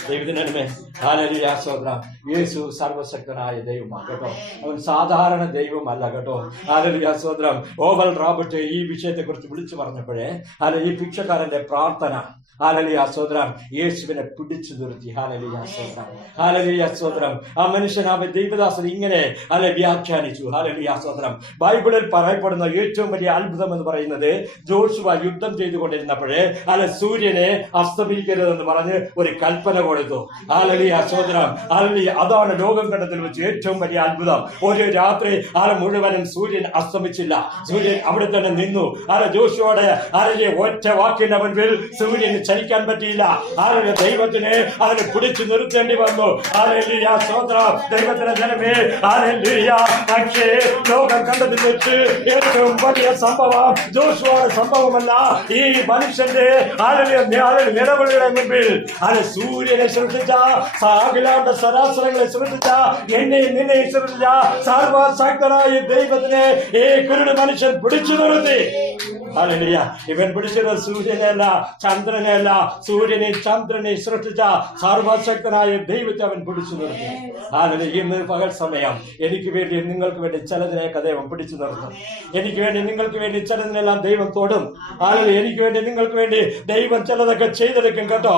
ദൈവത്തിനേ ഹല്ലേലൂയ സ്തോത്രം. യേശു സർവശക്തനായ ദൈവമാണ് കേട്ടോ. അവൻ സാധാരണ ദൈവമല്ല കേട്ടോ. ഹല്ലേലൂയ സ്തോത്രം. ഓവൽ റോബർട്ട് ഈ വിഷയത്തെ കുറിച്ച് വിളിച്ചു പറഞ്ഞപ്പോഴേ ഈ ഭിക്ഷക്കാരന്റെ പ്രാർത്ഥന ഹല്ലേലൂയ സ്തോത്രം യേശുവിനെ പിടിച്ചു നിർത്തി. ഹല്ലേലൂയ സ്തോത്രം. ഹല്ലേലൂയ സ്തോത്രം. ആ മനുഷ്യൻ അവൻ ദൈവദാസൻ ഇങ്ങനെ വ്യാഖ്യാനിച്ചു. ഹല്ലേലൂയ സ്തോത്രം. ബൈബിളിൽ പറയപ്പെടുന്ന ഏറ്റവും വലിയ അത്ഭുതം എന്ന് പറയുന്നത് ജോഷുവ യുദ്ധം ചെയ്തുകൊണ്ടിരുന്നപ്പോഴേ സൂര്യനെ അസ്തമിക്കരുതെന്ന് പറഞ്ഞ് ഒരു കൽപ്പന കൊടുത്തു. ഹല്ലേലൂയ സ്തോത്രം. ഹല്ലേലൂയ. അതാണ് ലോകം കണ്ടതിൽ വെച്ച് ഏറ്റവും വലിയ അത്ഭുതം. ഒരു രാത്രി മുഴുവനും സൂര്യൻ അസ്തമിച്ചില്ല. സൂര്യൻ അവിടെ തന്നെ നിന്നു. ജോഷുവോടെ ഒറ്റ വാക്കിന്റെ മുൻപിൽ സൂര്യന് ചലിക്കാൻ പറ്റിയില്ല. ദൈവത്തിന് അതിനെ പിടിച്ചു നിർത്തേണ്ടി വന്നു. ദൈവത്തിന്റെ ജനമേ പക്ഷേ ലോകം കണ്ടതിൽ വെച്ച് ഏറ്റവും വലിയ സംഭവം ജോഷുവയുടെ സംഭവമല്ല. ഈ മനുഷ്യന്റെ നിലവിളിയുടെ മുൻപിൽ സൂര്യനെ സൃഷ്ടിച്ച അഖിലാണ്ട സരാസരങ്ങളെ സൃഷ്ടിച്ച എന്നെയും നിന്നെയും സൃഷ്ടിച്ച സർവശക്തനായ ദൈവത്തിനെ ഈ കുരുട് മനുഷ്യൻ പിടിച്ചു നിർത്തി. ഹല്ലേലൂയ. ഇവൻ പിടിച്ചത് സൂര്യനെയല്ല, ചന്ദ്രനെയല്ല. സൂര്യനെ ചന്ദ്രനെ സൃഷ്ടിച്ച സർവശക്തനായ ദൈവത്തെ അവൻ പിടിച്ചു നിർത്തി. ഹല്ലേലൂയ. ഇന്ന് പകൽ സമയം എനിക്ക് വേണ്ടി നിങ്ങൾക്ക് വേണ്ടി ചിലതിനെയൊക്കെ ദൈവം പിടിച്ചു നിർത്തും. എനിക്ക് വേണ്ടി നിങ്ങൾക്ക് വേണ്ടി ചിലതിനെല്ലാം ദൈവം തൊടും. ഹല്ലേലൂയ. എനിക്ക് വേണ്ടി നിങ്ങൾക്ക് വേണ്ടി ദൈവം ചിലതൊക്കെ ചെയ്തെടുക്കും കേട്ടോ.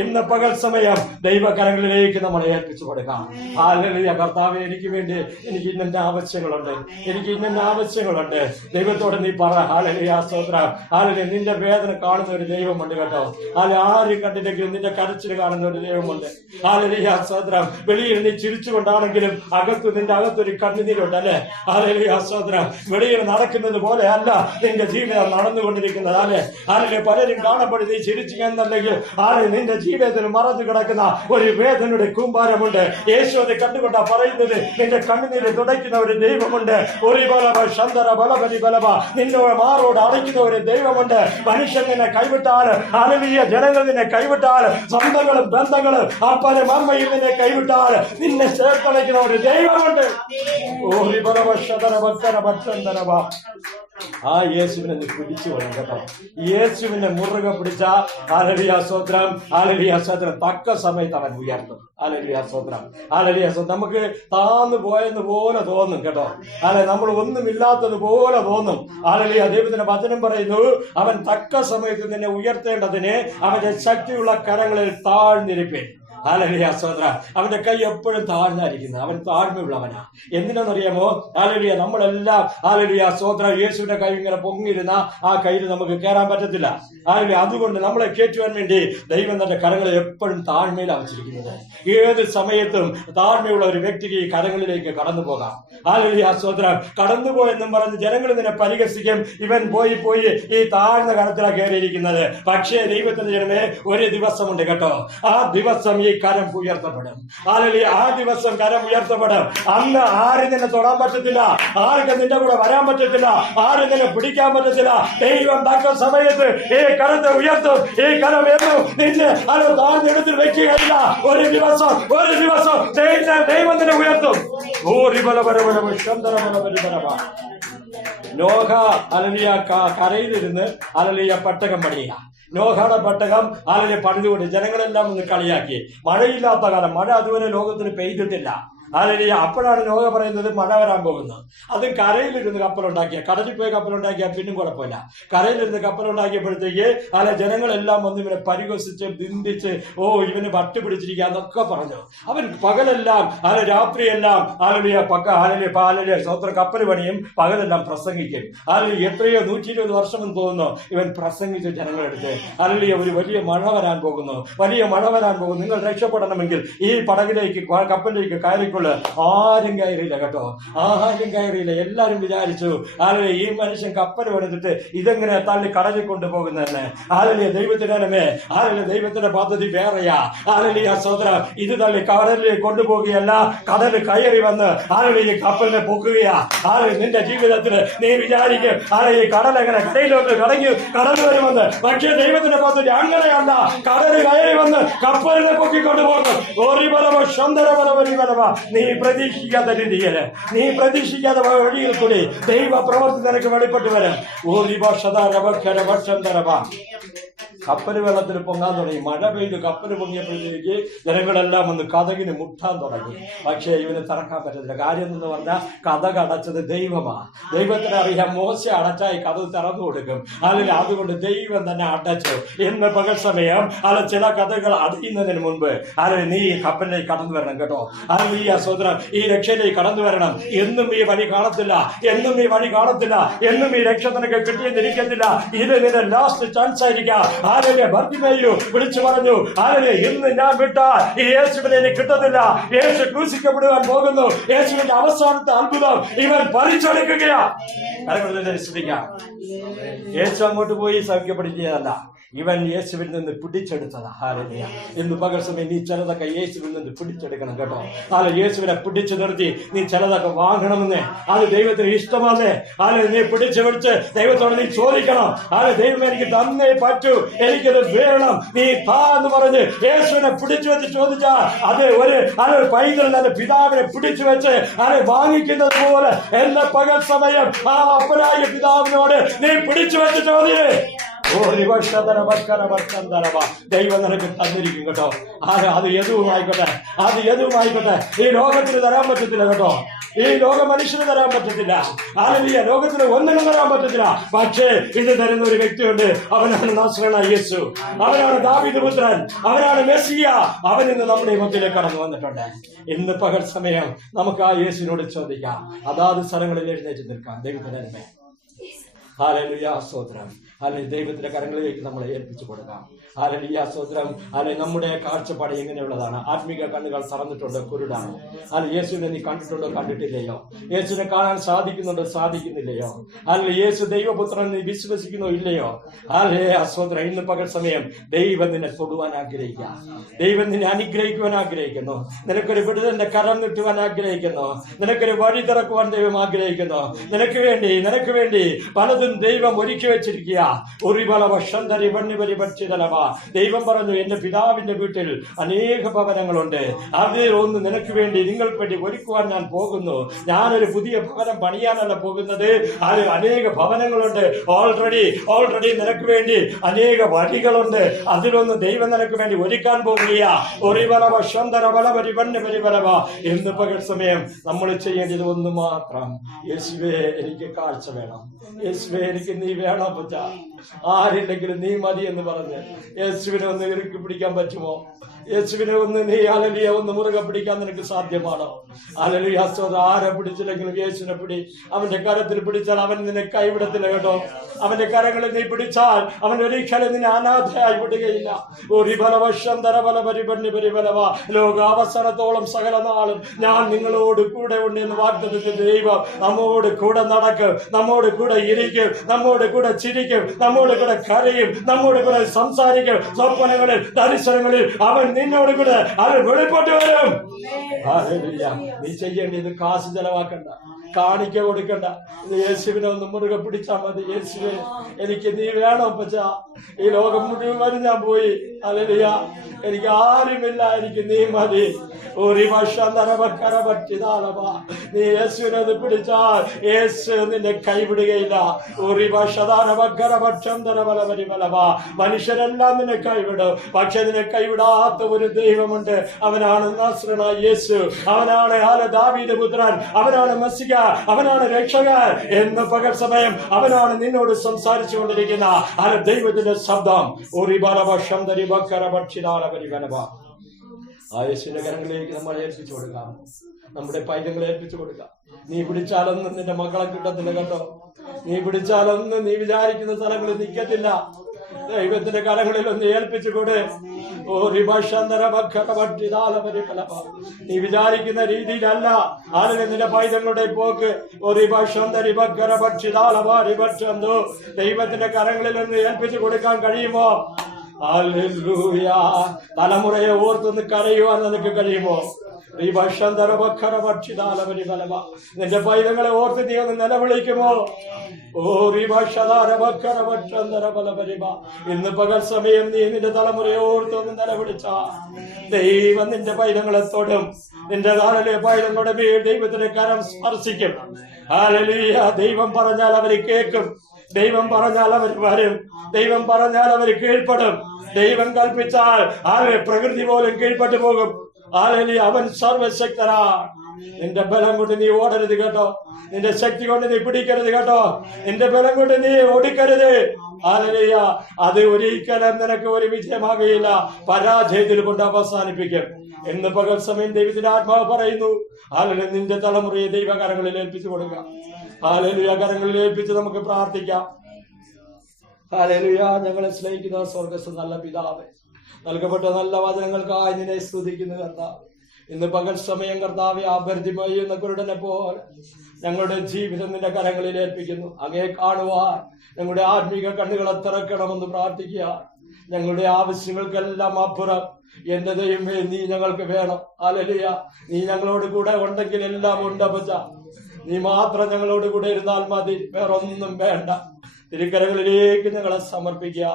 ഇന്ന് പകൽ സമയം ദൈവകരങ്ങളിലേക്ക് നമ്മളെ ഏൽപ്പിച്ചു കൊടുക്കാം. ഹല്ലേലൂയ. കർത്താവേ, എനിക്ക് വേണ്ടി എനിക്ക് ഇന്ന ആവശ്യങ്ങളുണ്ട്, എനിക്ക് ഇന്ന ആവശ്യങ്ങളുണ്ട്. ദൈവത്തോട് നീ പറ. ഹല്ലേലൂയ സ്തോത്രം. ഹല്ലേലൂയ. നിന്റെ വേദന കാണുന്ന ഒരു ദൈവമുണ്ട് കേട്ടോ. ആരും കണ്ടില്ലെങ്കിലും നിന്റെ കരച്ചിൽ കാണുന്ന ഒരു ദൈവമുണ്ട്. ഹല്ലേലൂയ സ്തോത്രം. വെളിയിൽ നീ ചിരിച്ചുകൊണ്ടാണെങ്കിലും നിന്റെ അകത്തൊരു കണ്ണുനീരുണ്ട് അല്ലെ. ഹല്ലേലൂയ സ്തോത്രം. വെളിയിൽ നടക്കുന്നത് പോലെ അല്ല നിന്റെ ജീവിതം നടന്നുകൊണ്ടിരിക്കുന്നത് അല്ലെ. ഹല്ലേലൂയ. പലരും കാണുമ്പോൾ നീ ചിരിച്ചില്ലെങ്കിൽ നിന്റെ ജീവിതത്തിൽ മറന്നു കിടക്കുന്ന ഒരു വേദനയുടെ കൂമ്പാരമുണ്ട്. യേശു അത് കണ്ടുകൊണ്ടാ പറയുന്നത്, നിന്റെ കണ്ണുനീര് തുടയ്ക്കുന്ന ഒരു ദൈവമുണ്ട്. ഒരു ബലവ ശന്തര ബലബലി ബലവ നിന്റെ മാറോട് അടയ്ക്കുന്ന ഒരു ദൈവമുണ്ട്. മനുഷ്യൻ നിന്നെ കൈവിട്ടാൽ, ഹല്ലേലൂയ, ജനങ്ങൾ നിന്നെ കൈവിട്ടാൽ, സ്വന്തങ്ങളും ബന്ധങ്ങളും അപ്പന മർമ്മയിൽ നിന്നെ കൈവിട്ടാൽ നിന്നെ ചേർത്തടയ്ക്കുന്ന ഒരു ദൈവമുണ്ട്. ഒരു ബലവ ശതര ഭക്തര ഭക്തരവ ആ യേശുവിനെ നീ പിടിച്ചു കൊള്ളും കേട്ടോ. യേശുവിനെ മുറുകെ പിടിച്ച ഹല്ലേലൂയ സ്തോത്രം. ഹല്ലേലൂയ സ്തോത്രം. തക്ക സമയത്ത് അവൻ ഉയർത്തും. ഹല്ലേലൂയ സ്തോത്രം. ഹല്ലേലൂയ സ്തോത്രം. നമുക്ക് താന്നു പോയെന്ന് പോലെ തോന്നും കേട്ടോ. നമ്മൾ ഒന്നുമില്ലാത്തത് പോലെ തോന്നും. ഹല്ലേലൂയ. ദൈവത്തിന്റെ വചനം പറയുന്നു, അവൻ തക്ക സമയത്ത് നിന്നെ ഉയർത്തേണ്ടതിന് അവന്റെ ശക്തിയുള്ള കരങ്ങളിൽ താഴ്ന്നിരിപ്പേ. ഹല്ലേലൂയ സ്തോത്രം. അവന്റെ കൈ എപ്പോഴും താഴ്ന്നായിരിക്കുന്നത്. അവൻ താഴ്മയുള്ളവനാ. എന്തിനാണെന്നറിയാമോ? ഹല്ലേലൂയ, നമ്മളെല്ലാം ഹല്ലേലൂയ സ്തോത്രം യേശുവിന്റെ കൈ ഇങ്ങനെ പൊങ്ങിയിരുന്ന ആ കയ്യിൽ നമുക്ക് കയറാൻ പറ്റത്തില്ല. ഹല്ലേലൂയ, അതുകൊണ്ട് നമ്മളെ കയറ്റുവാൻ വേണ്ടി ദൈവം തന്റെ കരങ്ങളെ എപ്പോഴും താഴ്മയിലാണ് വെച്ചിരിക്കുന്നത്. ഏത് സമയത്തും താഴ്മയുള്ള ഒരു വ്യക്തിക്ക് ഈ കരങ്ങളിലേക്ക് കടന്നു പോകാം. ഹല്ലേലൂയ സ്തോത്രം. കടന്നുപോയെന്നും പറഞ്ഞ് ജനങ്ങൾ ഇതിനെ പരിഹസിക്കും. ഇവൻ പോയി ഈ താഴ്ന്ന കരത്തിലാണ് കയറിയിരിക്കുന്നത്. പക്ഷേ ദൈവത്തിന്റെ ജനമേ, ഒരു ദിവസമുണ്ട് കേട്ടോ. ആ ദിവസം ഈ കരം ഉയർത്തപ്പെടും. ഹല്ലേലൂയ, ആ ദിവസം കരം ഉയർത്തപ്പെടും. അന്ന് ആരും നിന്നെ തൊടാൻ പറ്റത്തില്ല, ആർക്കും നിന്റെ കൂടെ വരാൻ പറ്റത്തില്ല, ആരും നിന്നെ പിടിക്കാൻ പറ്റത്തില്ല. ദൈവം തക്ക സമയത്ത് ഈ കരത്തെ ഉയർത്തും. ഈ കരം എന്നും നിന്നെ അത് താഴ്ന്നെടുത്തിൽ വെക്കുകയില്ല. ഒരു ദിവസം ദൈവം നിന്നെ ഉയർത്തും. നോഹ ഹല്ലേലൂയ കരയിലിരുന്ന് ഹല്ലേലൂയ പെട്ടകം പണിയുക. നോഹയുടെ പെട്ടകം ഹല്ലേലൂയ പണിതുകൊണ്ട് ജനങ്ങളെല്ലാം ഒന്ന് കളിയാക്കി. മഴയില്ലാത്ത കാലം, മഴ അതുവരെ ലോകത്തിന് പെയ്തിട്ടില്ല. ഹല്ലേലൂയ, അപ്പോഴാണ് നോഹ പറയുന്നത് മഴ വരാൻ പോകുന്നത്. അത് കരയിലിരുന്ന് കപ്പലുണ്ടാക്കിയ, കടലിൽ പോയി കപ്പലുണ്ടാക്കിയാൽ പിന്നും കുഴപ്പമില്ല. കരയിലിരുന്ന് കപ്പലുണ്ടാക്കിയപ്പോഴത്തേക്ക് ജനങ്ങളെല്ലാം വന്ന് ഇവനെ പരിഹസിച്ച് ബിന്ദിച്ച് ഇവന് വട്ടുപിടിച്ചിരിക്കുക എന്നൊക്കെ പറഞ്ഞു. അവൻ പകലെല്ലാം രാത്രിയെല്ലാം ഹല്ലേലൂയ സ്വന്തം കപ്പൽ പണിയും, പകലെല്ലാം പ്രസംഗിക്കും. ഹല്ലേലൂയ, എത്രയോ 120 വർഷമെന്ന് തോന്നുന്നു ഇവൻ പ്രസംഗിച്ച് ജനങ്ങളെടുത്ത്. ഹല്ലേലൂയ, ഒരു വലിയ മഴ വരാൻ പോകുന്നു, വലിയ മഴ വരാൻ പോകുന്നു. നിങ്ങൾ രക്ഷപ്പെടണമെങ്കിൽ ഈ പടകിലേക്ക് കപ്പലിലേക്ക് കയറിക്കൊള്ളു. ആരും കയറിയില്ല കേട്ടോ, ആരും കയറിയില്ല. എല്ലാരും വിചാരിച്ചു ഹല്ലേലൂയ, ഈ മനുഷ്യൻ കപ്പൽ പണിതിട്ട് ഇതെങ്ങനെ തള്ളി കടലിൽ കൊണ്ടുപോകുന്നതെന്ന്. ഹല്ലേലൂയ, ദൈവത്തിനേ, ഹല്ലേലൂയ, ദൈവത്തിന്റെ പദ്ധതി വേറെയാ. ഹല്ലേലൂയ സ്തോത്രം. ഇത് തള്ളി കടലിൽ കൊണ്ടുപോകുകയല്ല, കടൽ കയറി വന്ന് ഹല്ലേലൂയ കപ്പലിനെ പൊക്കുകയാ. ഹല്ലേലൂയ, നിന്റെ ജീവിതത്തിൽ നീ വിചാരിക്കും ഹല്ലേലൂയ കടൽ എങ്ങനെ കടയിലോട്ട് കടന്നു വരുമെന്ന്. പക്ഷേ ദൈവത്തിന്റെ പദ്ധതി അങ്ങനെയല്ല. കടൽ കയറി വന്ന് കപ്പലിനെ പൊക്കിക്കൊണ്ടുപോകുന്നു. നീ പ്രതീക്ഷിക്കാത്ത രീതിയിൽ, നീ പ്രതീക്ഷിക്കാത്ത വഴിയിൽ കൂടി ദൈവ പ്രവർത്തി നിനക്ക് വെളിപ്പെട്ട് വരാം. കപ്പല് വെള്ളത്തിൽ പൊങ്ങാൻ തുടങ്ങി. മഴ പെയ്ത് കപ്പല് പൊങ്ങിയപ്പോഴത്തേക്ക് ജനങ്ങളെല്ലാം ഒന്ന് കഥകിന് മുട്ടാൻ തുടങ്ങി. പക്ഷേ ഇവന് തുറക്കാൻ പറ്റത്തില്ല. കാര്യം എന്ന് പറഞ്ഞാൽ കഥക് അടച്ചത് ദൈവമാ. ദൈവത്തിന് അറിയാം, മോശ അടച്ചായി കഥക് തുറന്നു കൊടുക്കും. അല്ലെങ്കിൽ അതുകൊണ്ട് ദൈവം തന്നെ അടച്ചു. ഇന്ന് പകൽ സമയം ചില കഥകൾ അടയുന്നതിന് മുൻപ് നീ ഈ കപ്പലിലേക്ക് കടന്നു വരണം കേട്ടോ. ഈ സ്വതന്ത്രം ഈ രക്ഷയിലേക്ക് കടന്നു വരണം. എന്നും ഈ വഴി കാണത്തില്ല, എന്നും ഈ വഴി കാണത്തില്ല, എന്നും ഈ രക്ഷ നിനക്ക് കിട്ടിയെന്നിരിക്കത്തില്ല. ഇത് നിന്റെ ലാസ്റ്റ് ചാൻസ് ആയിരിക്കാം. ഭർത്തിമേയു വിളിച്ചു പറഞ്ഞു, ഇന്ന് ഞാൻ വിട്ടാൽ ഈ യേശുവിനെ എനിക്ക് കിട്ടത്തില്ല. യേശു ക്രൂശിക്കപ്പെടുവാൻ പോകുന്നു. യേശുവിന്റെ അവസാനത്തെ അത്ഭുതം ഇവൻ പറിച്ചെടുക്കുകയാ. ശ്രദ്ധിക്കാം, യേശു അങ്ങോട്ട് പോയി സൗഖ്യപ്പെടുത്തിയതല്ല, ഇവൻ യേശുവിൽ നിന്ന് പിടിച്ചെടുത്തതാ. ഹല്ലേലൂയ, ഇന്ന് പകൽ സമയം നീ ചിലതൊക്കെ യേശുവിൽ നിന്ന് പിടിച്ചെടുക്കണം കേട്ടോ. യേശുവിനെ പിടിച്ചു നിർത്തി നീ ചിലതൊക്കെ വാങ്ങണമെന്നേ, അത് ദൈവത്തിന് ഇഷ്ടമാന്നേ. നീ പിടിച്ച് ദൈവത്തോട് നീ ചോദിക്കണം. ദൈവം എനിക്ക് തന്നേ പറ്റൂ, എനിക്കത് വേണം, നീ താ എന്ന് പറഞ്ഞ് യേശുവിനെ പിടിച്ചു വെച്ച് ചോദിച്ചാൽ അത് ഒരു പൈതൽ തന്റെ പിതാവിനെ പിടിച്ചു വെച്ച് വാങ്ങിക്കുന്നത് പോലെ എന്നെ പകൽ സമയം ആ അപ്പനായ പിതാവിനോട് നീ പിടിച്ചു വെച്ച് ചോദിയേ. ദൈവം നിനക്ക് തന്നിരിക്കും കേട്ടോ. അത് എതുവുമായിക്കോട്ടെ, അത് എതുവുമായിക്കോട്ടെ. ഈ ലോകത്തിന് തരാൻ പറ്റത്തില്ല കേട്ടോ, ഈ ലോക മനുഷ്യന് തരാൻ പറ്റത്തില്ല. ഹല്ലേലൂയ, ലോകത്തിന് ഒന്നിനും തരാൻ പറ്റത്തില്ല. പക്ഷേ ഇത് തരുന്ന ഒരു വ്യക്തിയുണ്ട്. അവനാണ് നാസറേനായ യേശു, അവനാണ് ദാവീദ് പുത്രൻ, അവനാണ് മെസ്സിയ. അവൻ ഇന്ന് നമ്മുടെ മധ്യത്തിലേക്ക് കടന്നു വന്നിട്ടുണ്ട്. ഇന്ന് പകൽ സമയം നമുക്ക് ആ യേശുവിനോട് ചോദിക്കാം. അതാത് സ്ഥലങ്ങളിൽ എഴുന്നേറ്റ് നിൽക്കാം. ദൈവത്തിനേ, ഹല്ലേലൂയ സ്തോത്രം. അല്ലെങ്കിൽ ദൈവത്തിന്റെ കരങ്ങളിലേക്ക് നമ്മളെ ഏൽപ്പിച്ചു കൊടുക്കാം. ഹല്ലേലൂയ സ്തോത്രം. അല്ലെങ്കിൽ നമ്മുടെ കാഴ്ചപ്പാട് എങ്ങനെയുള്ളതാണ്? ആത്മീക കണ്ണുകൾ തുറന്നിട്ടുണ്ടോ, കുരുടാണോ? അല്ലെങ്കിൽ യേശുവിനെ നീ കണ്ടിട്ടുണ്ടോ, കണ്ടിട്ടില്ലയോ? യേശുവിനെ കാണാൻ സാധിക്കുന്നുണ്ടോ, സാധിക്കുന്നില്ലയോ? അല്ലെങ്കിൽ യേശു ദൈവപുത്രൻ നീ വിശ്വസിക്കുന്നോ, ഇല്ലയോ? ഹല്ലേലൂയ സ്തോത്രം. ഇന്ന് പകൽ സമയം ദൈവം നിന്നെ തൊടുവാൻ ആഗ്രഹിക്കുക, ദൈവം നിന്നെ അനുഗ്രഹിക്കുവാൻ ആഗ്രഹിക്കുന്നു, നിനക്കൊരു വിടുതലിന്റെ കരം നീട്ടുവാൻ ആഗ്രഹിക്കുന്നു, നിനക്കൊരു വഴി തുറക്കുവാൻ ദൈവം ആഗ്രഹിക്കുന്നു. നിനക്ക് വേണ്ടി പലതും ദൈവം ഒരുക്കി വെച്ചിരിക്കുക. ദൈവം പറഞ്ഞു, എന്റെ പിതാവിന്റെ വീട്ടിൽ അനേക ഭവനങ്ങളുണ്ട്, അതിൽ ഒന്ന് നിനക്ക് വേണ്ടി, നിങ്ങൾക്ക് വേണ്ടി ഒരുക്കുവാൻ ഞാൻ പോകുന്നു. ഞാനൊരു പുതിയ ഭവനം പണിയാനല്ല പോകുന്നത്, അതിൽ അനേക ഭവനങ്ങളുണ്ട്. ഓൾറെഡി നിനക്ക് വേണ്ടി അനേക വഴികളുണ്ട്. അതിലൊന്ന് ദൈവം നിനക്ക് വേണ്ടി ഒരുക്കാൻ പോകുകയാ. എന്ന് പകൽ സമയം നമ്മൾ ചെയ്യേണ്ടത് ഒന്ന് മാത്രം. യേശുവേ, എനിക്ക് കാഴ്ച വേണം. യേശുവേ, എനിക്ക് നീ വേണം. ആരില്ലെങ്കിലും നീ മതി എന്ന് പറഞ്ഞ് യേശുവിനെ ഒന്ന് ഇറുക്കി പിടിക്കാൻ പറ്റുമോ? യേശുവിനെ ഒന്ന് നീ ഹല്ലേലൂയ ഒന്ന് മുറുകെ പിടിക്കാൻ നിനക്ക് സാധ്യമാണോ? ഹല്ലേലൂയ. ആരെ പിടിച്ചില്ലെങ്കിലും യേശുവിനെ പിടി. അവന്റെ കരത്തിൽ പിടിച്ചാൽ അവൻ നിന്നെ കൈവിടത്തില്ല കേട്ടോ. അവന്റെ കരങ്ങളിൽ നീ പിടിച്ചാൽ അവൻ ഒരിക്കലും നിന്നെ അനാഥയായി വിടുകയില്ല. ഒരു ബലവശം തരബല പരിപണ്ണി പരിബലവ ലോകാവസാനത്തോളം സകല നാളും ഞാൻ നിങ്ങളോട് കൂടെ ഉണ്ട് എന്ന് വാഗ്ദത്തത്തിൽ ദൈവം നമ്മോട് കൂടെ നടക്കും, നമ്മോട് കൂടെ ഇരിക്കും, നമ്മോട് കൂടെ ചിരിക്കും, നമ്മോട് കൂടെ കരയും, നമ്മോട് കൂടെ സംസാരിക്കും. സ്വപ്നങ്ങളിൽ ദർശനങ്ങളിൽ അവൻ നിന്നോട് കൂടെ അവൻ വെളിപ്പെട്ട് വരും. ഹല്ലേലൂയ. നീ ചെയ്യേണ്ടത് കാശ് ചെലവാക്കണ്ട, കാണിക്ക കൊടുക്കണ്ട. യേശുവിനെ ഒന്ന് മുറുകെ പിടിച്ചാൽ മതി. യേശുവേ എനിക്ക് നീ വേണം പച്ച. ഈ ലോകം മുഴുവൻ ഞാൻ പോയി, ഹല്ലേലൂയ, എനിക്ക് ആരുമില്ല, എനിക്ക് നീ മതി. ഒരു വർഷം തരവക്കര പറ്റിതാളവ. നീ യേശുവിനെ പിടിച്ചാൽ യേശു നിന്നെ കൈവിടുകയില്ല. ഒരു വർഷതാരവക്കര പക്ഷം തരവല പരിമലവ. മനുഷ്യരെല്ലാം നിന്നെ കൈവിടും, പക്ഷെ നിന്നെ കൈവിടാത്ത ഒരു ദൈവമുണ്ട്. അവനാണ് നസ്രനായ യേശു. അവനാണ് ദാവീദ് പുത്രൻ. അവനാണ് മെസ്സിഹ. അവനാണ് രക്ഷകൻ. എന്ന് പകൽ സമയം അവനാണ് നിന്നോട് സംസാരിച്ചു കൊണ്ടിരിക്കുന്ന ദൈവത്തിന്റെ ശബ്ദം. ഒരു ബലവശം തരി ബക്കര പക്ഷിതാള പരിമലവ. ആ യേശുവിന്റെ കരങ്ങളിലേക്ക് നമ്മൾ ഏൽപ്പിച്ചു കൊടുക്കാം. നമ്മുടെ പൈതങ്ങളെ ഏൽപ്പിച്ചു കൊടുക്കാം. നീ പിടിച്ചാലൊന്നും നിന്റെ മക്കളെ കിട്ടത്തില്ല കേട്ടോ. നീ പിടിച്ചാലൊന്നും നീ വിചാരിക്കുന്ന സ്ഥലങ്ങളിൽ നിൽക്കത്തില്ല. ദൈവത്തിന്റെ കരങ്ങളിൽ ഒന്ന് ഏൽപ്പിച്ചുകൂടെ. നീ വിചാരിക്കുന്ന രീതിയിലല്ല ആരും നിന്റെ പൈതങ്ങളുടെ പോക്ക്. ദൈവത്തിന്റെ കരങ്ങളിൽ ഒന്ന് ഏൽപ്പിച്ചു കൊടുക്കാൻ കഴിയുമോ? ഹല്ലേലൂയ. തലമുറയെ ഓർത്തൊന്ന് കരയുവാൻ നിനക്ക് കഴിയുമോ? നിന്റെ പൈതങ്ങളെ ഓർത്ത് നീ ഒന്ന് നിലവിളിക്കുമോ? ഇന്ന് പകൽ സമയം നീ നിന്റെ തലമുറയെ ഓർത്തൊന്ന് നിലവിളിച്ച ദൈവം നിന്റെ പൈതങ്ങളെ തൊടും. നിന്റെ നാളിലെ പൈതങ്ങളുടെ മേൽ ദൈവത്തിന്റെ കരം സ്പർശിക്കും. ഹല്ലേലൂയ. ദൈവം പറഞ്ഞാൽ അവര് കേൾക്കും. ദൈവം പറഞ്ഞാൽ അവർ വരും. ദൈവം പറഞ്ഞാൽ അവർ കീഴ്പ്പെടും. ദൈവം കൽപ്പിച്ചാൽ പ്രകൃതി പോലും കീഴ്പ്പെട്ടു പോകും. അവൻ സർവശക്തനാണ്. നിന്റെ ബലം കൊണ്ട് നീ ഓടരുത് കേട്ടോ. നിന്റെ ശക്തി കൊണ്ട് നീ പിടിക്കരുത് കേട്ടോ. നിന്റെ ബലം കൊണ്ട് നീ ഓടിക്കരുത്. ഹല്ലേലൂയ. അത് ഒരിക്കലും നിനക്ക് ഒരു വിജയമാകുകയില്ല. പരാജയത്തിൽ കൊണ്ട് അവസാനിപ്പിക്കും. എന്ന് പകൽ സമയം ദൈവത്തിന്റെ ആത്മാവ് പറയുന്നു. ഹല്ലേലൂയ. നിന്റെ തലമുറയെ ദൈവകരങ്ങളിൽ ഏൽപ്പിച്ചു കൊടുക്കാം. ഹല്ലേലൂയ. കരങ്ങളിൽ ഏൽപ്പിച്ച് നമുക്ക് പ്രാർത്ഥിക്കാം. ഹല്ലേലൂയ. ഞങ്ങളെ സ്നേഹിക്കുന്ന സ്വർഗ്ഗസ്ഥ നല്ല പിതാവേ, നൽകപ്പെട്ട നല്ല വചനങ്ങൾക്കായി നിന്നെ സ്തുതിക്കുന്നു കർത്താവ്. ഇന്ന് പകൽ സമയം കർത്താവെ അഭ്യർത്ഥിമായി എന്ന കുരുടനെ പോലെ ഞങ്ങളുടെ ജീവിതം നിന്റെ കരങ്ങളിൽ ഏൽപ്പിക്കുന്നു. അങ്ങേ കാണുവാൻ ഞങ്ങളുടെ ആത്മീക കണ്ണുകളെ തുറക്കണമെന്ന് പ്രാർത്ഥിക്കുക. ഞങ്ങളുടെ ആവശ്യങ്ങൾക്കെല്ലാം അപ്പുറം എന്റെ ദൈവമേ നീ ഞങ്ങൾക്ക് വേണം. ഹല്ലേലൂയ. നീ ഞങ്ങളോട് കൂടെ ഉണ്ടെങ്കിൽ എല്ലാം ഉണ്ടപ്പച്ച. നീ മാത്രം ഞങ്ങളോട് കൂടെ ഇരുന്നാൽ മതി, വേറൊന്നും വേണ്ട. തിരുക്കരങ്ങളിലേക്ക് ഞങ്ങളെ സമർപ്പിക്കുക.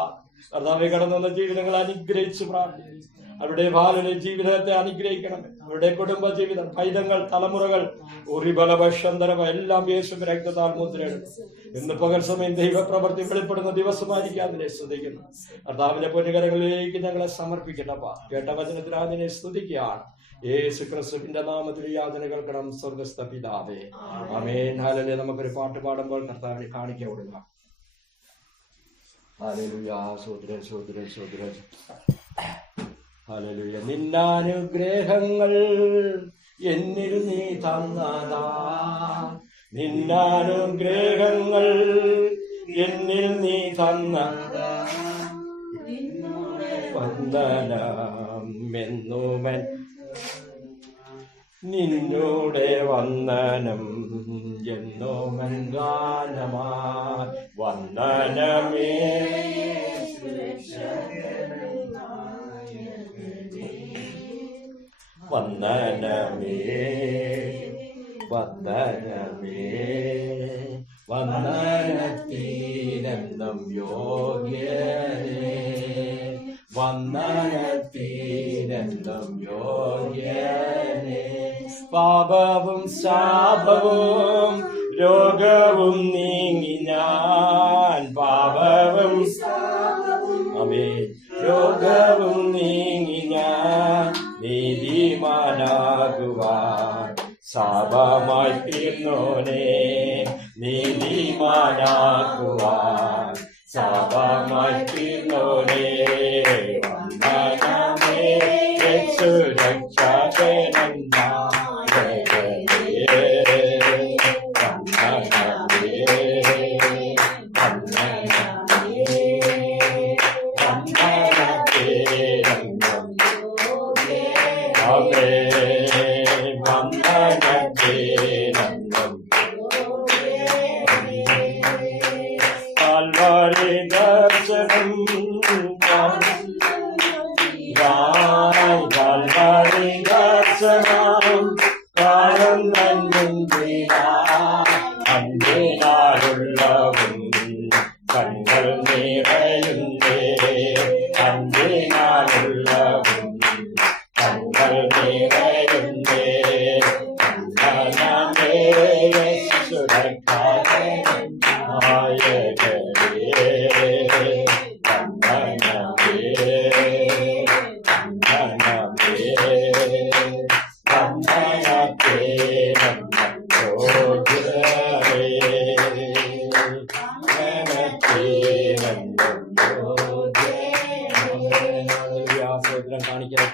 കർത്താവെ കടന്നു വന്ന ജീവിതങ്ങളെ അനുഗ്രഹിച്ച് പ്രാർത്ഥിക്കും. അവരുടെ ഭാവിയിലെ ജീവിതത്തെ അനുഗ്രഹിക്കണമേ. അവരുടെ കുടുംബ ജീവിതം, പൈതങ്ങൾ, തലമുറകൾ, ഉറിബലഭക്ഷന്തരം എല്ലാം യേശുവിന്റെ രക്തത്താൽ മുദ്രയെടുക്കും. ഇന്ന് പകൽ സമയം ദൈവപ്രവൃത്തി വെളിപ്പെടുന്ന ദിവസമായിരിക്കും. അതിനെ സ്തുതിക്കുന്നു. കർത്താവിന്റെ പൊന്നുകരങ്ങളിലേക്ക് ഞങ്ങളെ സമർപ്പിക്കണപ്പ. കേട്ട വചനത്തിൽ അതിനെ സ്തുതിക്കുകയാണ്. യേശു ക്രിസ്തുവിന്റെ നാമത്തിൽ യാതന കേൾക്കണം സ്വർഗ്ഗസ്ഥ പിതാവേ. ആമേൻ. ഹല്ലേലൂയ. നമുക്കൊരു പാട്ട് പാടുമ്പോൾ കർത്താവിനെ കാണിക്ക കൊടുക്കാം. ഹല്ലേലൂയ. സ്തോത്രം, സ്തോത്രം, സ്തോത്രം. ഹല്ലേലൂയ. നിന്നാനുഗ്രഹങ്ങൾ എന്നിൽ നീ തന്നതാ. നിന്നാനുഗ്രഹങ്ങൾ എന്നിൽ നീ തന്നതാ. വന്ദനം എന്നുമൻ നിന്നോടെ വന്ദനം എന്നുമൻ ഗാനമാ. വന്ദനമേ വന്ദനമേ വന്ദനമേ വന്ദനത്തിനെന്നും യോഗ്യനേ. വന്ദനത്തിനെന്നും യോഗ്യനേ. പാപവും ശാപവും രോഗവും നീങ്ങി ഞാൻ. പാപവും ആമേൻ. രോഗവും നീങ്ങി ഞാൻ നീതിമാനാകുവാൻ ശാപമായി തീർന്നോനെ. നീതിമാനാകുവാൻ ശരണമായി തീർന്നോനേ വന്ദനമേ യേശു രക്ഷകൻ നായകനേ വന്ദനമേ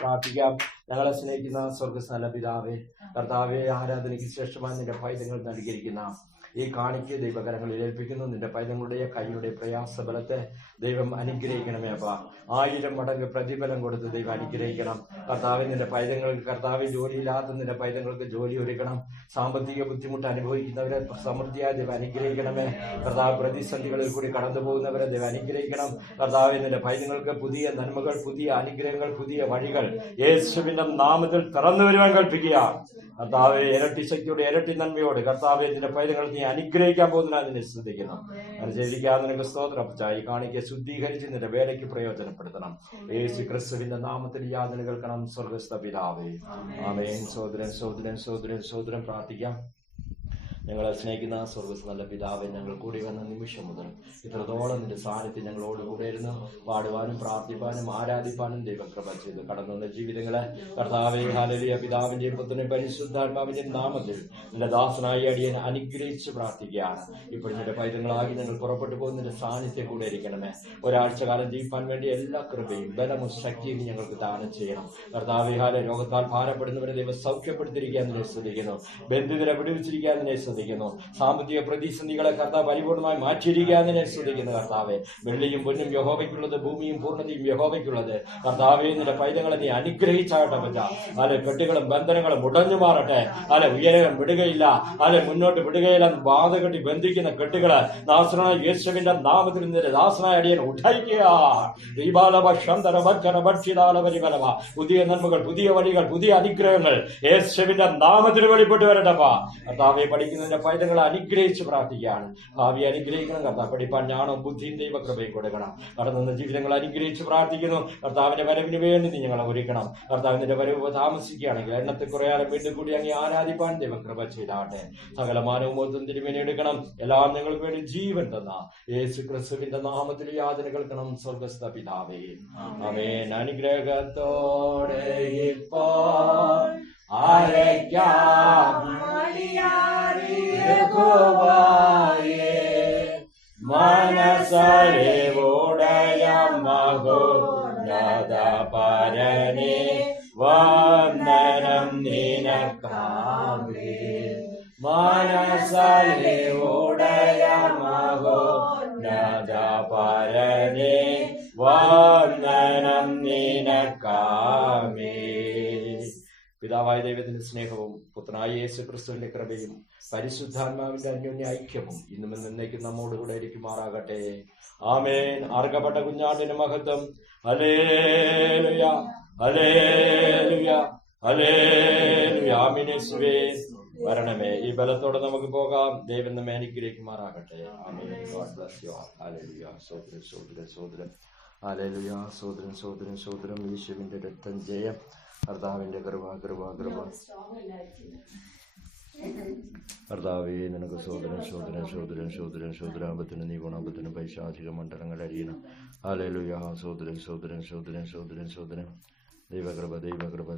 പ്രാർത്ഥിക്കാം. ഞങ്ങളെ സ്നേഹിക്കുന്ന സ്വർഗസ്ഥല പിതാവേ, കർത്താവെ, ആരാധനയ്ക്ക് ശ്രേഷ്ഠമായി നിന്റെ പൈതങ്ങൾ നൽകിയിരിക്കുന്ന ഈ കാണിക്ക് ദൈവകരങ്ങളിൽ ഏൽപ്പിക്കുന്നു. നിന്റെ പൈതങ്ങളുടെ കൈയുടെ പ്രയാസബലത്തെ ദൈവം അനുഗ്രഹിക്കണമേ. അപ്പ 1000 മടങ്ങ് പ്രതിഫലം കൊടുത്ത് ദൈവം അനുഗ്രഹിക്കണം. കർത്താവ്, നിന്റെ പൈതങ്ങൾക്ക്, കർത്താവ്, ജോലിയില്ലാത്ത നിന്റെ പൈതങ്ങൾക്ക് ജോലി ഒരുക്കണം. സാമ്പത്തിക ബുദ്ധിമുട്ട് അനുഭവിക്കുന്നവരെ സമൃദ്ധിയായി ദൈവം അനുഗ്രഹിക്കണമേ. കർത്താവ്, പ്രതിസന്ധികളിൽ കൂടി കടന്നു പോകുന്നവരെ ദൈവം അനുഗ്രഹിക്കണം. കർത്താവ്, നിന്റെ പൈതങ്ങൾക്ക് പുതിയ നന്മകൾ, പുതിയ അനുഗ്രഹങ്ങൾ, പുതിയ വഴികൾ യേശുവിന്റെ നാമത്തിൽ തുറന്നു വരുവാൻ കൽപ്പിക്കുക. കർത്താവെ, ഇരട്ടി ശക്തിയോടെ, ഇരട്ടി നന്മയോട് കർത്താവെ, നിന്റെ പൈതങ്ങൾ നീ അനുഗ്രഹിക്കാൻ പോകുന്ന നിന്നെ ശ്രദ്ധിക്കണം. അനുസരിക്കാൻ നിനക്ക് സ്തോത്രം. ഈ കാണിക്കെ ശുദ്ധീകരിച്ച് നിന്റെ വേലയ്ക്ക് പ്രയോജനപ്പെടുത്തണം. യേശു ക്രിസ്തുവിന്റെ നാമത്തിൽ യാതന കേൾക്കണം സ്വർഗസ്ഥ പിതാവേ. ആമേൻ. സോദരൻ സോദരൻ സോദരൻ സോദരൻ പ്രാർത്ഥിക്കാം. ഞങ്ങളെ സ്നേഹിക്കുന്ന സ്വർഗസ് നല്ല പിതാവെ, ഞങ്ങൾ കൂടി വന്ന നിമിഷം മുതൽ ഇത്രത്തോളം നിന്റെ സാന്നിധ്യം ഞങ്ങളോട് കൂടെ ഇരുന്ന് പാടുവാനും പ്രാർത്ഥിപ്പാനും ആരാധിപ്പാനും ദൈവകൃപ ചെയ്ത് കടന്നുവന്ന ജീവിതങ്ങളെ കർത്താവേ, ഹല്ലേലൂയ, പിതാവിന്റെയും പുത്രന്റെയും പരിശുദ്ധാത്മാവിന്റെയും നാമത്തിൽ നിന്റെ ദാസനായി അടിയൻ അനുഗ്രഹിച്ച് പ്രാർത്ഥിക്കുകയാണ്. ഇപ്പോഴും നിന്റെ പൈതങ്ങളാಗಿ ഞങ്ങൾ പുറപ്പെട്ടു പോകുന്ന നിന്റെ സാന്നിധ്യം കൂടെ ഇരിക്കണമേ. ഒരാഴ്ച കാലം ജീവിപ്പാൻ വേണ്ടി എല്ലാ കൃപയും ബലവും ശക്തിയും ഞങ്ങൾക്ക് ദാനം ചെയ്യണം. കർത്താവേ, ഹല്ലേലൂയ, രോഗത്താൽ ഭാരപ്പെടുന്നവരെ ദൈവം സൗഖ്യപ്പെടുത്തിയിരിക്കാൻ നിന്നെ ശ്രദ്ധിക്കുന്നു. ബന്ധിതരെ വിടുവിച്ചിരിക്കാൻ നിന്നെ ശ്രദ്ധിക്കുന്നു. സാമ്പത്തിക പ്രതിസന്ധികളെ കർത്താവ് പരിപൂർണമായി മാറ്റിയിരിക്കാതിനെ ശ്രദ്ധിക്കുന്നു. കർത്താവെ, വെള്ളിയും പൊന്നും യഹോവയ്ക്കുള്ളത്, ഭൂമിയും പൂർണ്ണതയും യഹോവയ്ക്കുള്ളത്. കർത്താവെ, നിന്റെ പൈതങ്ങളെ നീ അനുഗ്രഹിച്ചാകട്ടെ. പറ്റാ അല്ലെ കെട്ടുകളും ബന്ധനങ്ങളും ഉടഞ്ഞു മാറട്ടെ. അല്ലെ ഉയരം വിടുകയില്ല, അല്ലെ മുന്നോട്ട് വിടുകയില്ല. ബാധ കെട്ടി ബന്ധിക്കുന്ന കെട്ടുകള് ദാസനായ യേശുവിന്റെ നാമത്തിൽ നിന്റെ ദാസനായ അടിയൻ ഉഠയിക്കുക. പുതിയ നന്മകൾ, പുതിയ വഴികൾ, പുതിയ അനുഗ്രഹങ്ങൾ യേശുവിന്റെ നാമത്തിൽ വെളിപ്പെട്ട് വരട്ടപ്പാ. കർത്താവെ, പഠിക്കുന്ന പൈതങ്ങളെ അനുഗ്രഹിച്ച് പ്രാർത്ഥിക്കുകയാണ്. ഭാവി അനുഗ്രഹിക്കണം. കർത്താവ്, പഠിപ്പാൻ ജ്ഞാനവും ബുദ്ധിയും ദൈവകൃപയും കൊടുക്കണം. കടന്നുന്ന ജീവിതങ്ങൾ അനുഗ്രഹിച്ച് പ്രാർത്ഥിക്കുന്നു. കർത്താവിന്റെ വരവിന് വേണ്ടി നീ ഞങ്ങളെ ഒരുക്കണം. കർത്താവിന്റെ വരവ് താമസിക്കുകയാണെങ്കിൽ എണ്ണത്തെ കുറയാതെ വീണ്ടും കൂടി അങ്ങ് ആരാധിപ്പാൻ ദൈവകൃപ ചെയ്താട്ടെ. സകലമാനവും ഒത്തും തിരുമേനി എടുക്കണം. എല്ലാം ഞങ്ങൾക്ക് വേണ്ടി ജീവൻ തന്ന യേശു ക്രിസ്തുവിന്റെ നാമത്തിൽ യാതന കേൾക്കണം സ്വർഗസ്ഥ പിതാവേ. ആമേൻ. അനുഗ്രഹത്തോടെ ഇപ്പോൾ മനസ്സറിവുടയ മഹോന്നത പരനെ വന്ദനം നിനക്കാമേ. മനസ്സറിവുടയ മഹോന്നത പരനെ വന്ദനം നിനക്കാമേ. പിതാവായ ദൈവത്തിന്റെ സ്നേഹവും പുത്രനായ യേശു ക്രിസ്തുവിന്റെ കൃപയും പരിശുദ്ധാത്മാവിന്റെ അന്യോന്യ ഐക്യവും ഇന്നും എന്നേക്കും നമ്മോടുകൂടെ ഇരിക്കുമാറാകട്ടെ. ആമേൻ. അർഹപ്പെട്ട കുഞ്ഞാടിന്റെ മഹത്വം. ഹല്ലേലൂയ, ഹല്ലേലൂയ, ഹല്ലേലൂയ. ആമേൻ. യേശുവേ വരണമേ. ഈ ബലത്തോടെ നമുക്ക് പോകാം. ദൈവം നമ്മെ അനുഗ്രഹിക്കുമാറാകട്ടെ. ആമേൻ. God bless you all. ഹല്ലേലൂയ. സോദരൻ സോദരൻ സോദരൻ. ഹല്ലേലൂയ. സോദരൻ സോദരൻ സോദരൻ. യേശുവിന്റെ രക്തം ജയം. കർത്താവിന്റെ കൃപ കൃപ കൃപ. കർത്താവേ, നിനക്ക് സോദരൻ സോദരൻ സോദരൻ സോദരൻ സോദരാപത്തിന് നീ ഗുണാപത്തിന് പൈശാചിക മണ്ഡലങ്ങൾ അരിയണം. ഹല്ലേലൂയ. സോദരൻ സോദരൻ സോദരൻ സോദരൻ സോദരൻ. ദൈവകൃപ ദൈവകൃപ.